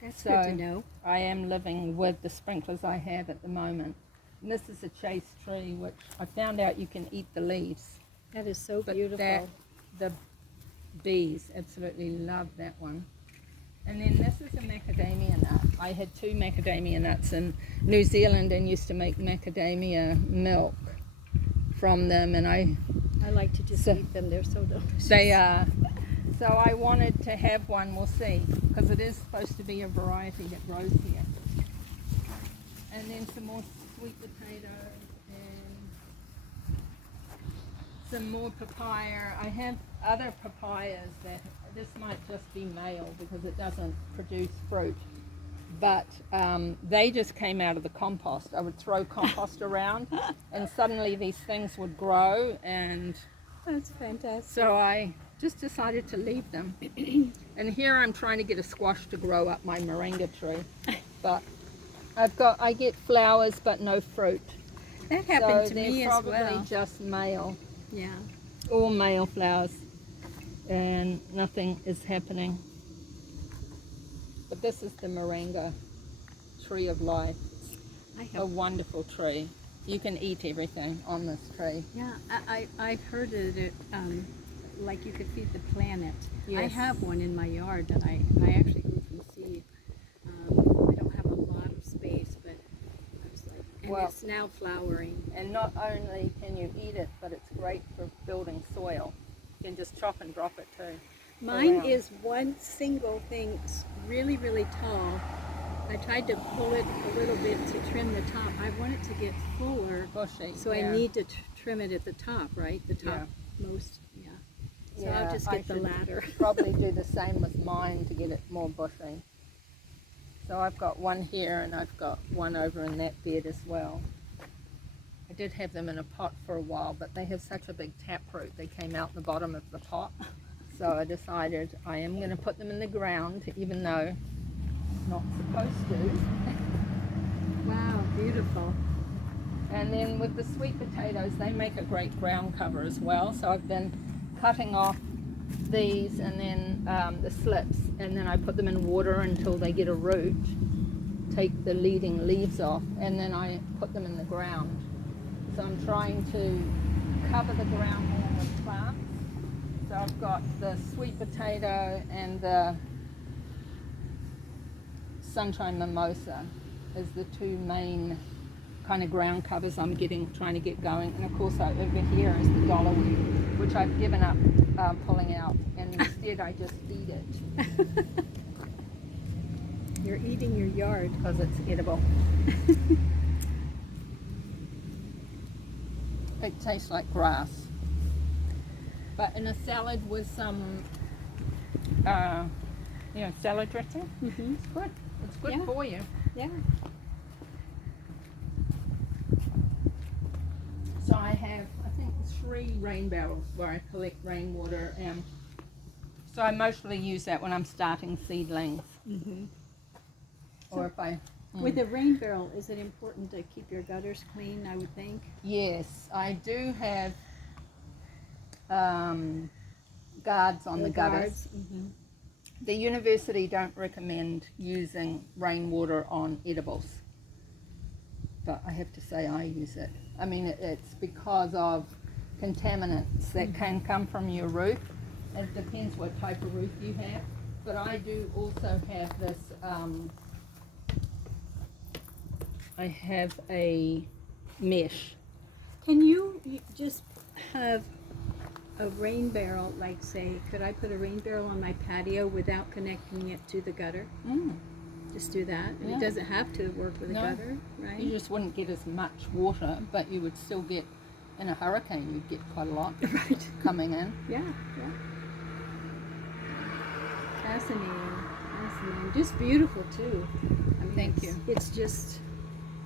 That's good to know. I am living with the sprinklers I have at the moment. And this is a chase tree, which I found out you can eat the leaves. That is so But beautiful. the bees absolutely love that one. And then this is a macadamia nut. I had 2 macadamia nuts in New Zealand and used to make macadamia milk from them, and I like to just eat them. They're so delicious. they are. So I wanted to have one. We'll see, because it is supposed to be a variety that grows here. And then some more sweet potatoes and some more papaya. I have other papayas that this might just be male because it doesn't produce fruit, but they just came out of the compost. I would throw compost around and suddenly these things would grow, and That's fantastic. so I just decided to leave them. And here I'm trying to get a squash to grow up my moringa tree, but I get flowers but no fruit. That happened So to me they're as probably well. just male, Yeah. all male flowers, and nothing is happening. But this is the moringa tree of life. I A have. wonderful tree. You can eat everything on this tree. Yeah, I've heard that it, like you could feed the planet. I Yes. have one in my yard that I actually grew from seed. I don't have a lot of space. Well, it's now flowering. and not only can you eat it, but it's great for building soil. You can just chop and drop it too. Mine around. is one single thing, it's really, really tall. I tried to pull it a little bit to trim the top. I want it to get fuller, Bushy. so yeah. I need to trim it at the top, right? The top most, yeah. So Yeah, I'll just I get the should ladder. probably do the same with mine to get it more bushy. So I've got one here and I've got one over in that bed as well. I did have them in a pot for a while, but they have such a big taproot, they came out the bottom of the pot. So I decided I am going to put them in the ground, even though I'm not supposed to. Wow, beautiful. And then with the sweet potatoes, they make a great ground cover as well. So I've been cutting off these and then the slips, and then I put them in water until they get a root, take the leading leaves off, and then I put them in the ground. So I'm trying to cover the ground more with plants. So I've got the sweet potato and the sunshine mimosa as the two main kind of ground covers I'm trying to get going. And of course over here is the dollarweed, which I've given up pulling out, and instead I just eat it. You're eating your yard. Because it's edible. It tastes like grass. But in a salad with some, salad dressing, Mm-hmm. it's good. It's good Yeah. for you. Yeah. So I have, I think, 3 rain barrels where I collect rainwater. So I mostly use that when I'm starting seedlings. Mm-hmm. Or if I... With a rain barrel, is it important to keep your gutters clean, I would think? Yes, I do have guards on the gutters. Mm-hmm. The university don't recommend using rainwater on edibles, but I have to say I use it. I mean, it's because of contaminants that can come from your roof. It depends what type of roof you have, but I do also have this, I have a mesh. Can you just have a rain barrel, like say, could I put a rain barrel on my patio without connecting it to the gutter? Just do that? Yeah. It doesn't have to work with a No. gutter, right? You just wouldn't get as much water, but you would still get, in a hurricane, you'd get quite a lot Right. coming in. Yeah, yeah. Fascinating, fascinating. Just beautiful too. I mean, Thank you. It's just,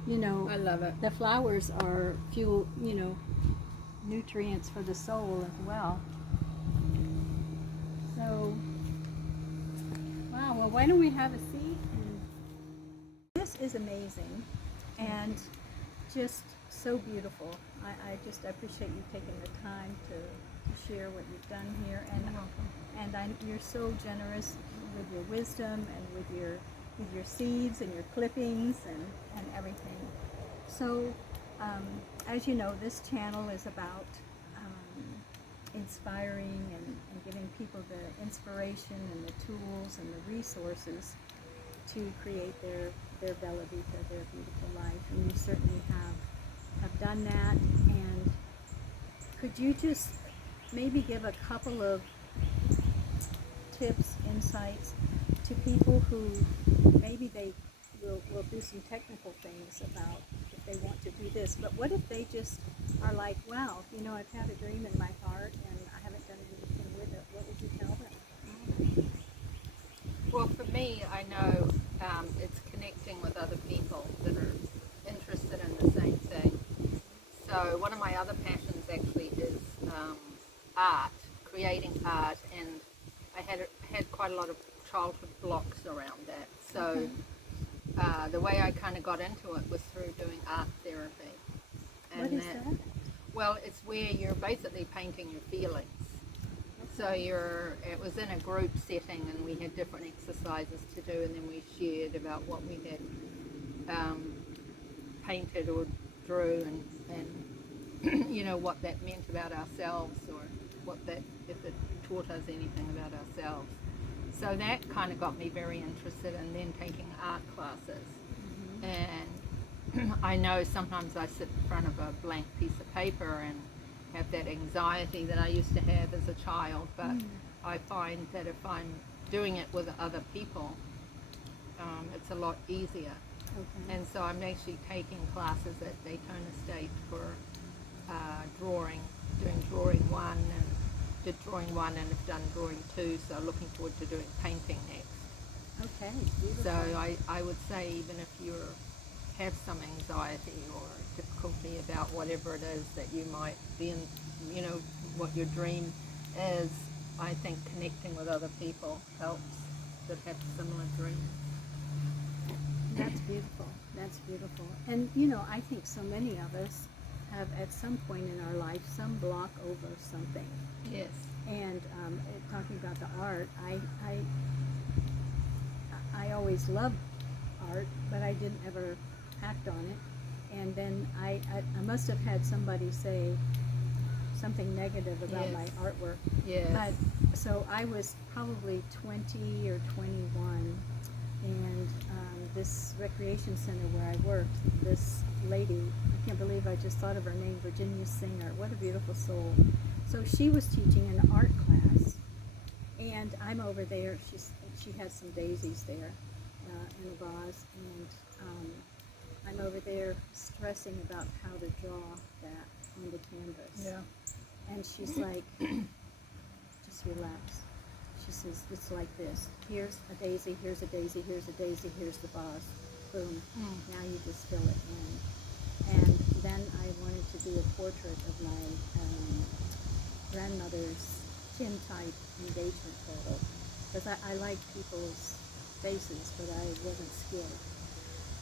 I love it. the flowers are fuel, nutrients for the soul as well. So, wow, well, why don't we have a seat? This is amazing and just so beautiful. I appreciate you taking the time to share what you've done here, and you're so generous with your wisdom and with your seeds and your clippings and everything. So, as you know, this channel is about inspiring and giving people the inspiration and the tools and the resources to create their Bella Vita, their beautiful life. And you certainly have done that. And could you just maybe give a couple of tips, insights to people who maybe they will do some technical things about if they want to do this, but what if they just are like, wow, I've had a dream in my heart and I haven't done anything with it. What would you tell them? Well, for me, I know it's connecting with other people that are interested in the same thing. So one of my other passions actually is art, creating art, and I had quite a lot of childhood blocks around that. So the way I kind of got into it was through doing art therapy. And What is that? Well, it's where you're basically painting your feelings. So it was in a group setting, and we had different exercises to do, and then we shared about what we had painted or drew, and what that meant about ourselves, or if it taught us anything about ourselves. So that kind of got me very interested in then taking art classes. And I know sometimes I sit in front of a blank piece of paper and have that anxiety that I used to have as a child, but I find that if I'm doing it with other people, it's a lot easier. Okay. And so I'm actually taking classes at Daytona State for drawing, doing drawing one, and did drawing one and have done drawing two, so looking forward to doing painting next. Okay. Beautiful. So I would say, even if you have some anxiety or difficulty about whatever it is that you might be in, you know, what your dream is, I think connecting with other people helps that have similar dreams. That's beautiful. That's beautiful. And you know, I think so many of us have at some point in our life some block over something. Yes. And talking about the art, I always loved art, but I didn't ever act on it. And then I must have had somebody say something negative about Yes. my artwork. Yes. So I was probably 20 or 21, and this recreation center where I worked, this lady, I can't believe I just thought of her name, Virginia Singer, what a beautiful soul. So she was teaching an art class, and I'm over there. She has some daisies there in a vase, and I'm over there stressing about how to draw that on the canvas. Yeah. And she's like, just relax. She says, it's like this. Here's a daisy, here's a daisy, here's a daisy, here's the vase. Boom. Now you just fill it in. And then I wanted to do a portrait of my grandmother's tintype engagement photo. Because I like people's faces, but I wasn't skilled.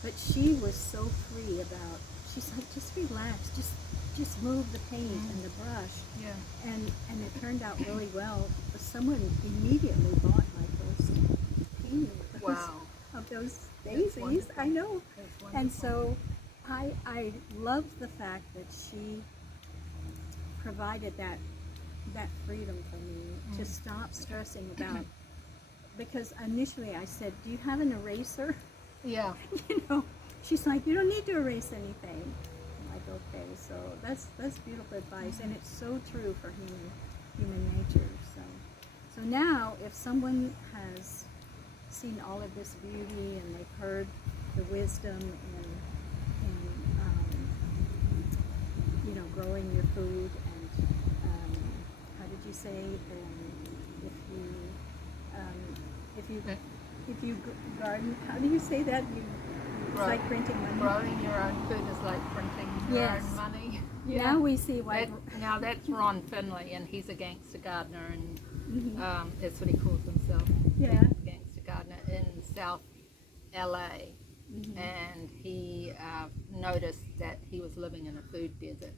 But she was so free about, she's like, just relax, just move the paint and the brush. Yeah. And it turned out really well. Someone immediately bought my first painting Wow. of those That's daisies. wonderful. I know. That's wonderful. And so I love the fact that she provided that freedom for me to stop stressing about, because initially I said, do you have an eraser? Yeah. You know, she's like, you don't need to erase anything. I'm like, okay, so that's beautiful advice, and it's so true for human nature. So now, if someone has seen all of this beauty and they've heard the wisdom in you know, growing your food, and how did you say, if you garden, how do you say that? It's like printing money. Growing your own food is like printing your Yes. own money. Now we see why. Now that's Ron Finley, and he's a Gangsta Gardner, and that's what he calls himself. Yeah. Gangsta Gardner in South LA. And he noticed that he was living in a food desert,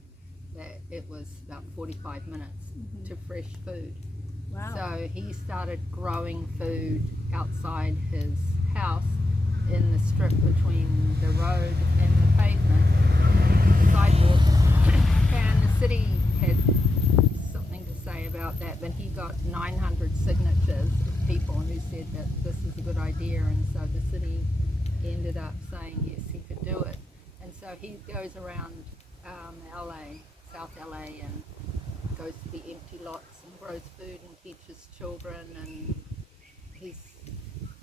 that it was about 45 minutes to fresh food. Wow. So he started growing food outside his house in the strip between the road and the pavement, the sidewalk. And the city had something to say about that, but he got 900 signatures of people who said that this is a good idea, and so the city ended up saying yes, he could do it. And so he goes around LA, South LA, and goes to the empty lots and grows food and teaches children, and he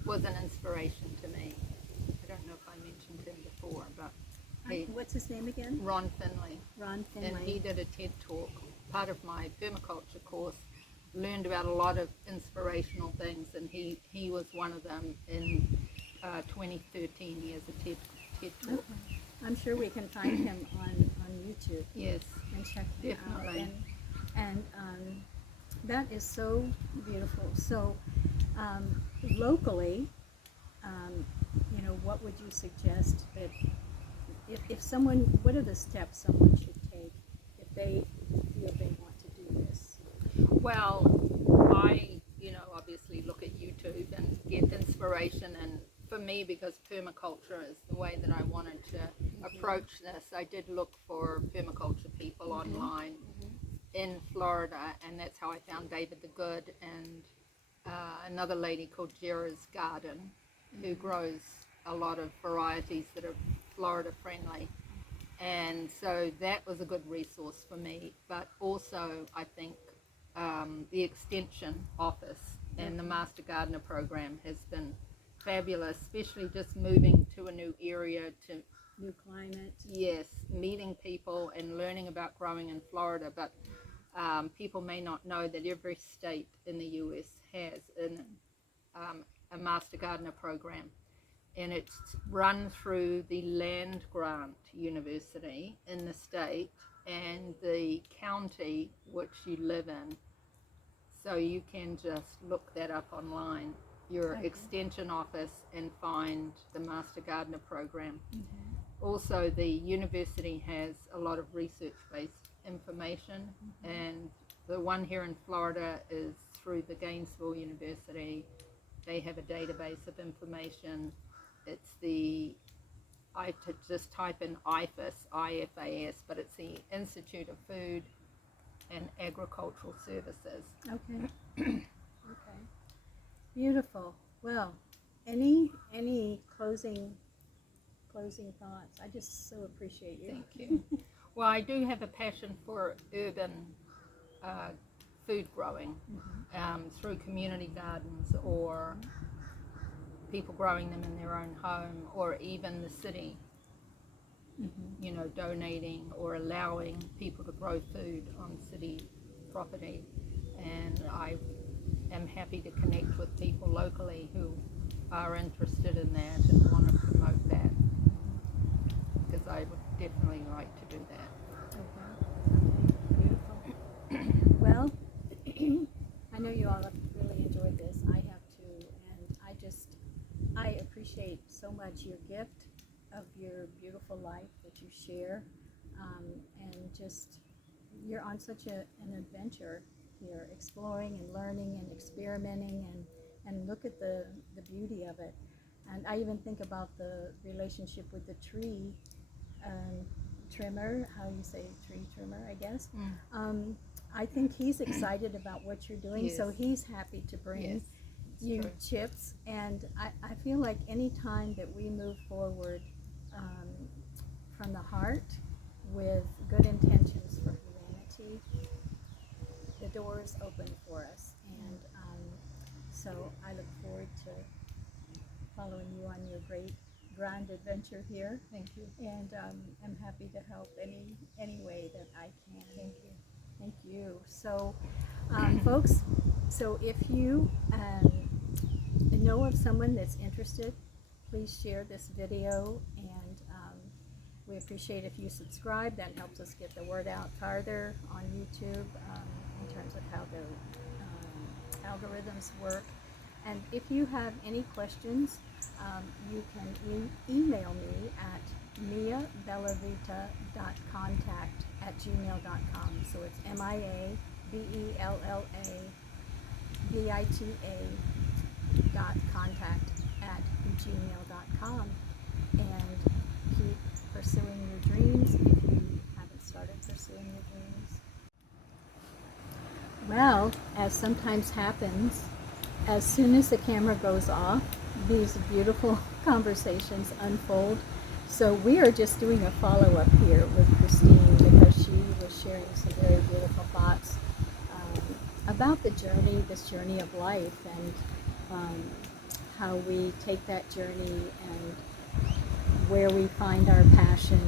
was an inspiration to me. I don't know if I mentioned him before, but What's his name again? Ron Finley. Ron Finley. And he did a TED talk, part of my permaculture course, learned about a lot of inspirational things, and he was one of them. In 2013 he has a TED talk. Okay. I'm sure we can find him on YouTube. Yes, And check him definitely. out. And that is so beautiful. So locally, you know, what would you suggest that if someone, what are the steps someone should take if they feel they want to do this? Well, I, obviously look at YouTube and get inspiration, and for me, because permaculture is the way that I wanted to approach this, I did look for permaculture people online in Florida, and that's how I found David the Good and another lady called Jera's Garden, who grows a lot of varieties that are Florida friendly. And so that was a good resource for me. But also, I think the Extension Office and the Master Gardener program has been fabulous, especially just moving to a new area, to New climate. yes, meeting people and learning about growing in Florida. But people may not know that every state in the US has a Master Gardener program, and it's run through the land grant university in the state and the county which you live in. So you can just look that up online, your extension office, and find the Master Gardener program. Also, the university has a lot of research-based information, and the one here in Florida is through the Gainesville University. They have a database of information. It's the, I just type in IFAS, IFAS, but it's the Institute of Food and Agricultural Services. Okay. Okay. Beautiful. Well, any closing thoughts? I just so appreciate you. Thank you. Well, I do have a passion for urban food growing through community gardens, or people growing them in their own home, or even the city, you know, donating or allowing people to grow food on city property. And I am happy to connect with people locally who are interested in that and want to promote that, because I would definitely like to do that. Okay. Beautiful. Well, I know you all have really enjoyed this. I have too, and I appreciate so much your gift of your beautiful life that you share, and just you're on such an adventure here, exploring and learning and experimenting, and look at the beauty of it. And I even think about the relationship with the tree trimmer, how you say tree trimmer, I guess. I think he's excited about what you're doing, Yes. so he's happy to bring Yes, you true. chips. And I feel like any time that we move forward from the heart with good intentions for humanity, the door is open for us. And so I look forward to following you on your great grand adventure here. Thank you. And I'm happy to help any way that I can. Thank you. Thank you. So, folks, so if you know of someone that's interested, please share this video, and we appreciate if you subscribe. That helps us get the word out farther on YouTube in terms of how the algorithms work. And if you have any questions, you can email me at miabellavita.contact@gmail.com. So it's miabellavita.contact@gmail.com. And keep pursuing your dreams if you haven't started pursuing your dreams. Well, as sometimes happens, as soon as the camera goes off, these beautiful conversations unfold. So we are just doing a follow-up here with Christine, because she was sharing some very beautiful thoughts about the journey, this journey of life, and how we take that journey and where we find our passion,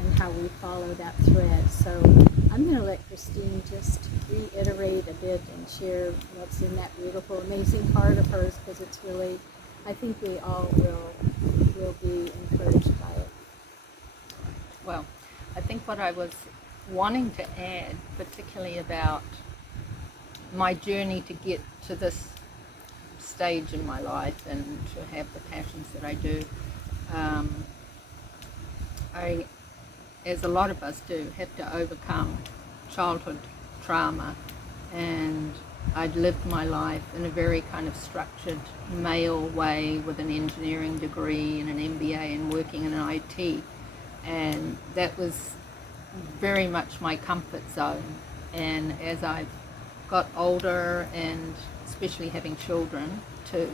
and how we follow that thread. So I'm going to let Christine just reiterate a bit and share what's in that beautiful, amazing heart of hers, because it's really, I think we all will be encouraged by it. Well, I think what I was wanting to add, particularly about my journey to get to this stage in my life and to have the passions that I do, I, as a lot of us do, have to overcome childhood trauma, and I'd lived my life in a very kind of structured male way with an engineering degree and an MBA and working in IT, and that was very much my comfort zone. And as I've got older, and especially having children too,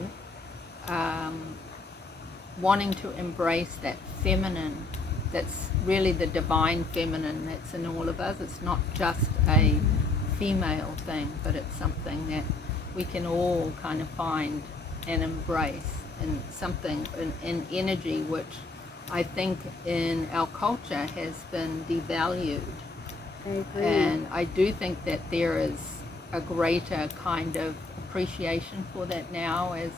wanting to embrace that feminine, that's really the divine feminine that's in all of us. It's not just a female thing, but it's something that we can all kind of find and embrace, and something, an energy which I think in our culture has been devalued. I agree. And I do think that there is a greater kind of appreciation for that now, as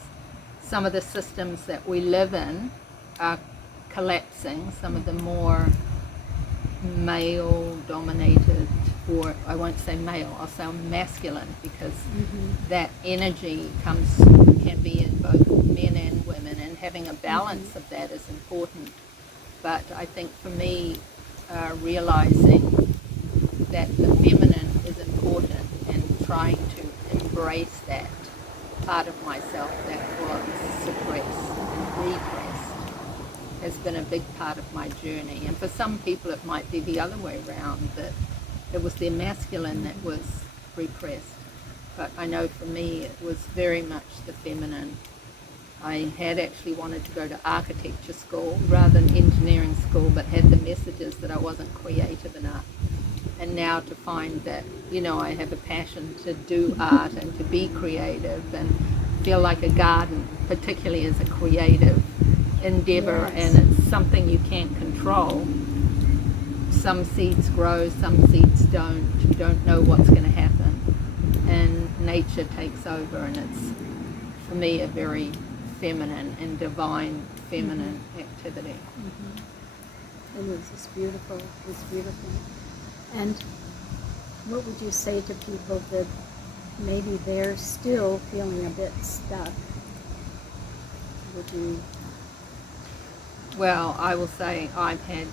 some of the systems that we live in are collapsing, some of the more male dominated, or I won't say male, I'll say masculine, because that energy can be in both men and women, and having a balance of that is important. But I think for me, realizing that the feminine is important and trying to embrace that part of myself that was suppressed and repressed has been a big part of my journey. And for some people it might be the other way around, that it was their masculine that was repressed. But I know for me it was very much the feminine. I had actually wanted to go to architecture school rather than engineering school, but had the messages that I wasn't creative enough. And now to find that, you know, I have a passion to do art and to be creative and feel like a garden, particularly as a creative endeavor, Yes. and it's something you can't control. Some seeds grow, some seeds don't. You don't know what's going to happen. And nature takes over, and it's, for me, a very feminine and divine feminine activity. It is. It's beautiful. It's beautiful. And what would you say to people that maybe they're still feeling a bit stuck? Would you? Well, I will say I've had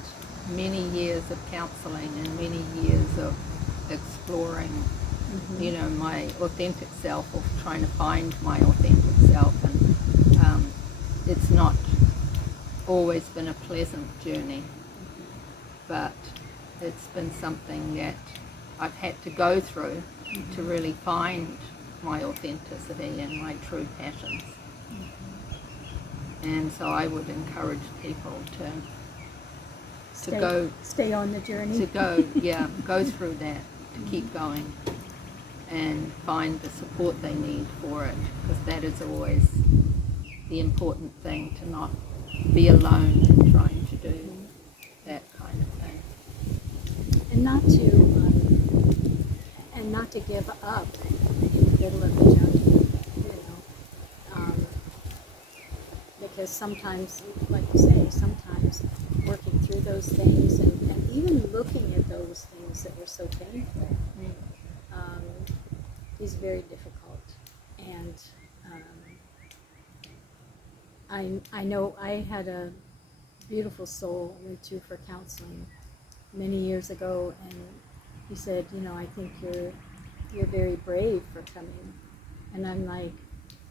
many years of counseling and many years of exploring, you know, my authentic self, or trying to find my authentic self. And it's not always been a pleasant journey, but it's been something that I've had to go through to really find my authenticity and my true passions. And so I would encourage people to stay on the journey. Go through that, to keep going and find the support they need for it, because that is always the important thing, to not be alone in trying to do that kind of thing. And not to give up in the middle of the journey, you know, because sometimes, like you say, sometimes working through those things and even looking at those things that were so painful is very difficult. And I know I had a beautiful soul I went to for counseling many years ago, and he said, you know, I think you're very brave for coming. And I'm like,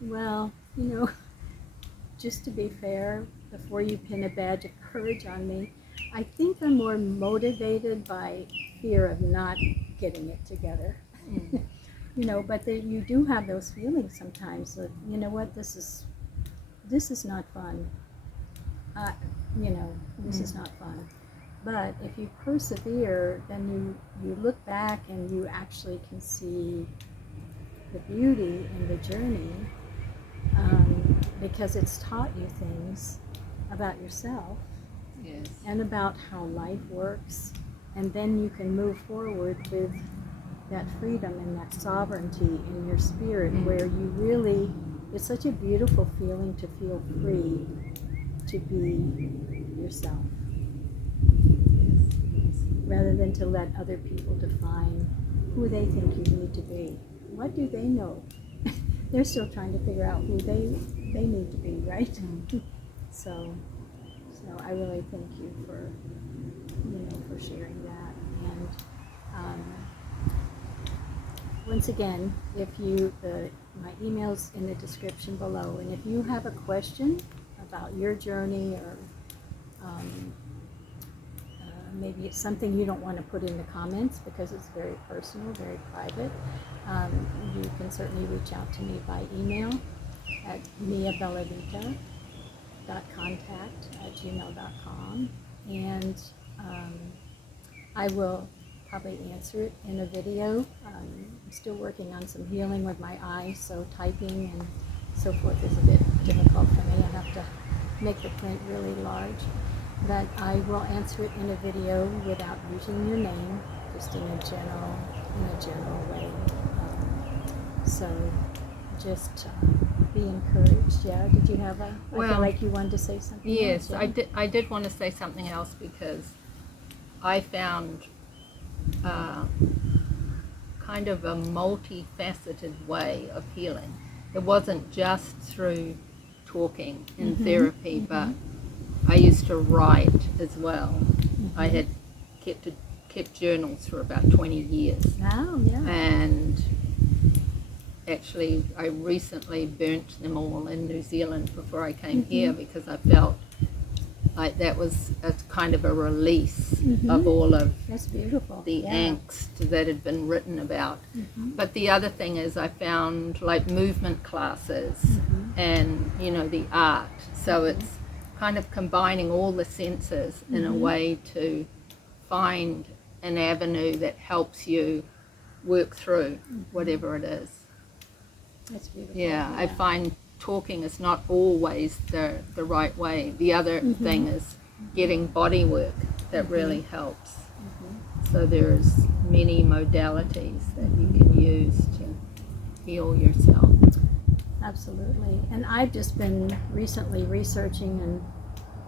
well, you know, just to be fair, before you pin a badge of courage on me, I think I'm more motivated by fear of not getting it together. You know, but you do have those feelings sometimes that, you know what, this is not fun. You know, this is not fun. But if you persevere, then you look back and you actually can see the beauty in the journey, because it's taught you things about yourself and about how life works, and then you can move forward with that freedom and that sovereignty in your spirit, where you really, it's such a beautiful feeling to feel free to be yourself, rather than to let other people define who they think you need to be. What do they know? They're still trying to figure out who they need to be, right? So I really thank you for, you know, for sharing that. And once again, if you, my email's in the description below, and if you have a question about your journey, or maybe it's something you don't want to put in the comments because it's very personal, very private, you can certainly reach out to me by email at miabellavita healing.contact@gmail.com, and I will probably answer it in a video. I'm still working on some healing with my eyes, so typing and so forth is a bit difficult for me. I have to make the print really large, but I will answer it in a video without using your name, just in a general way. So just be encouraged. Yeah. Did you have a? I Well, feel like you wanted to say something. Yes, else, yeah? I did want to say something else because I found kind of a multifaceted way of healing. It wasn't just through talking in therapy, but I used to write as well. I had kept journals for about 20 years. Wow, yeah. And actually I recently burnt them all in New Zealand before I came here because I felt like that was a kind of a release of all of That's beautiful. the angst that had been written about. But the other thing is I found like movement classes and, you know, the art. So it's kind of combining all the senses in a way to find an avenue that helps you work through whatever it is. That's beautiful. Yeah, I find talking is not always the right way. The other thing is getting body work that really helps. So there's many modalities that you can use to heal yourself. Absolutely. And I've just been recently researching and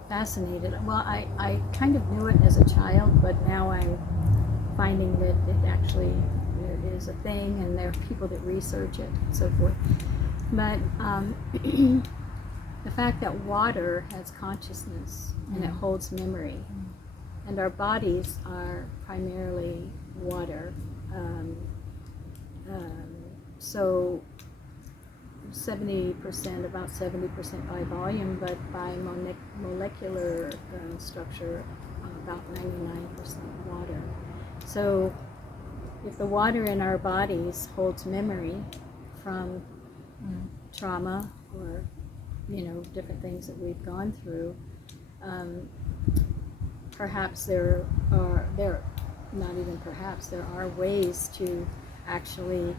fascinated. Well, I kind of knew it as a child, but now I'm finding that it actually is a thing, and there are people that research it and so forth. But the fact that water has consciousness and it holds memory, and our bodies are primarily water. So 70%, about 70% by volume, but by molecular structure, about 99% water. So if the water in our bodies holds memory from trauma or, you know, different things that we've gone through, perhaps there are ways to actually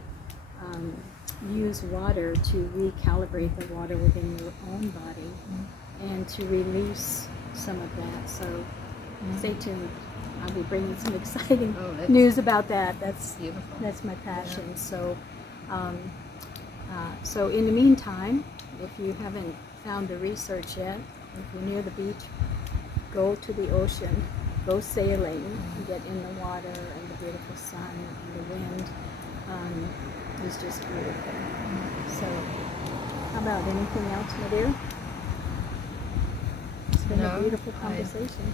use water to recalibrate the water within your own body and to release some of that. So stay tuned. I'll be bringing some exciting news about that. That's beautiful. That's my passion. So, so in the meantime, if you haven't found the research yet, if you're near the beach, go to the ocean, go sailing, get in the water and the beautiful sun and the wind is just beautiful. So, how about anything else, my dear? It's been a beautiful conversation.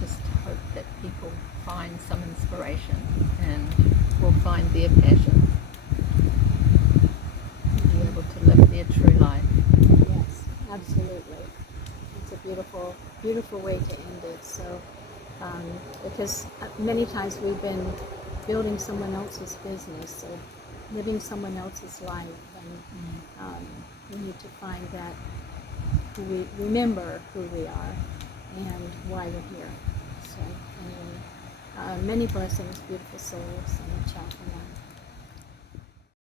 Just hope that people find some inspiration and will find their passion, be able to live their true life. Yes, absolutely. It's a beautiful, beautiful way to end it. So, because many times we've been building someone else's business or living someone else's life, and we need to find that remember who we are and why we're here. So, anyway, many blessings, beautiful souls, and ciao for now.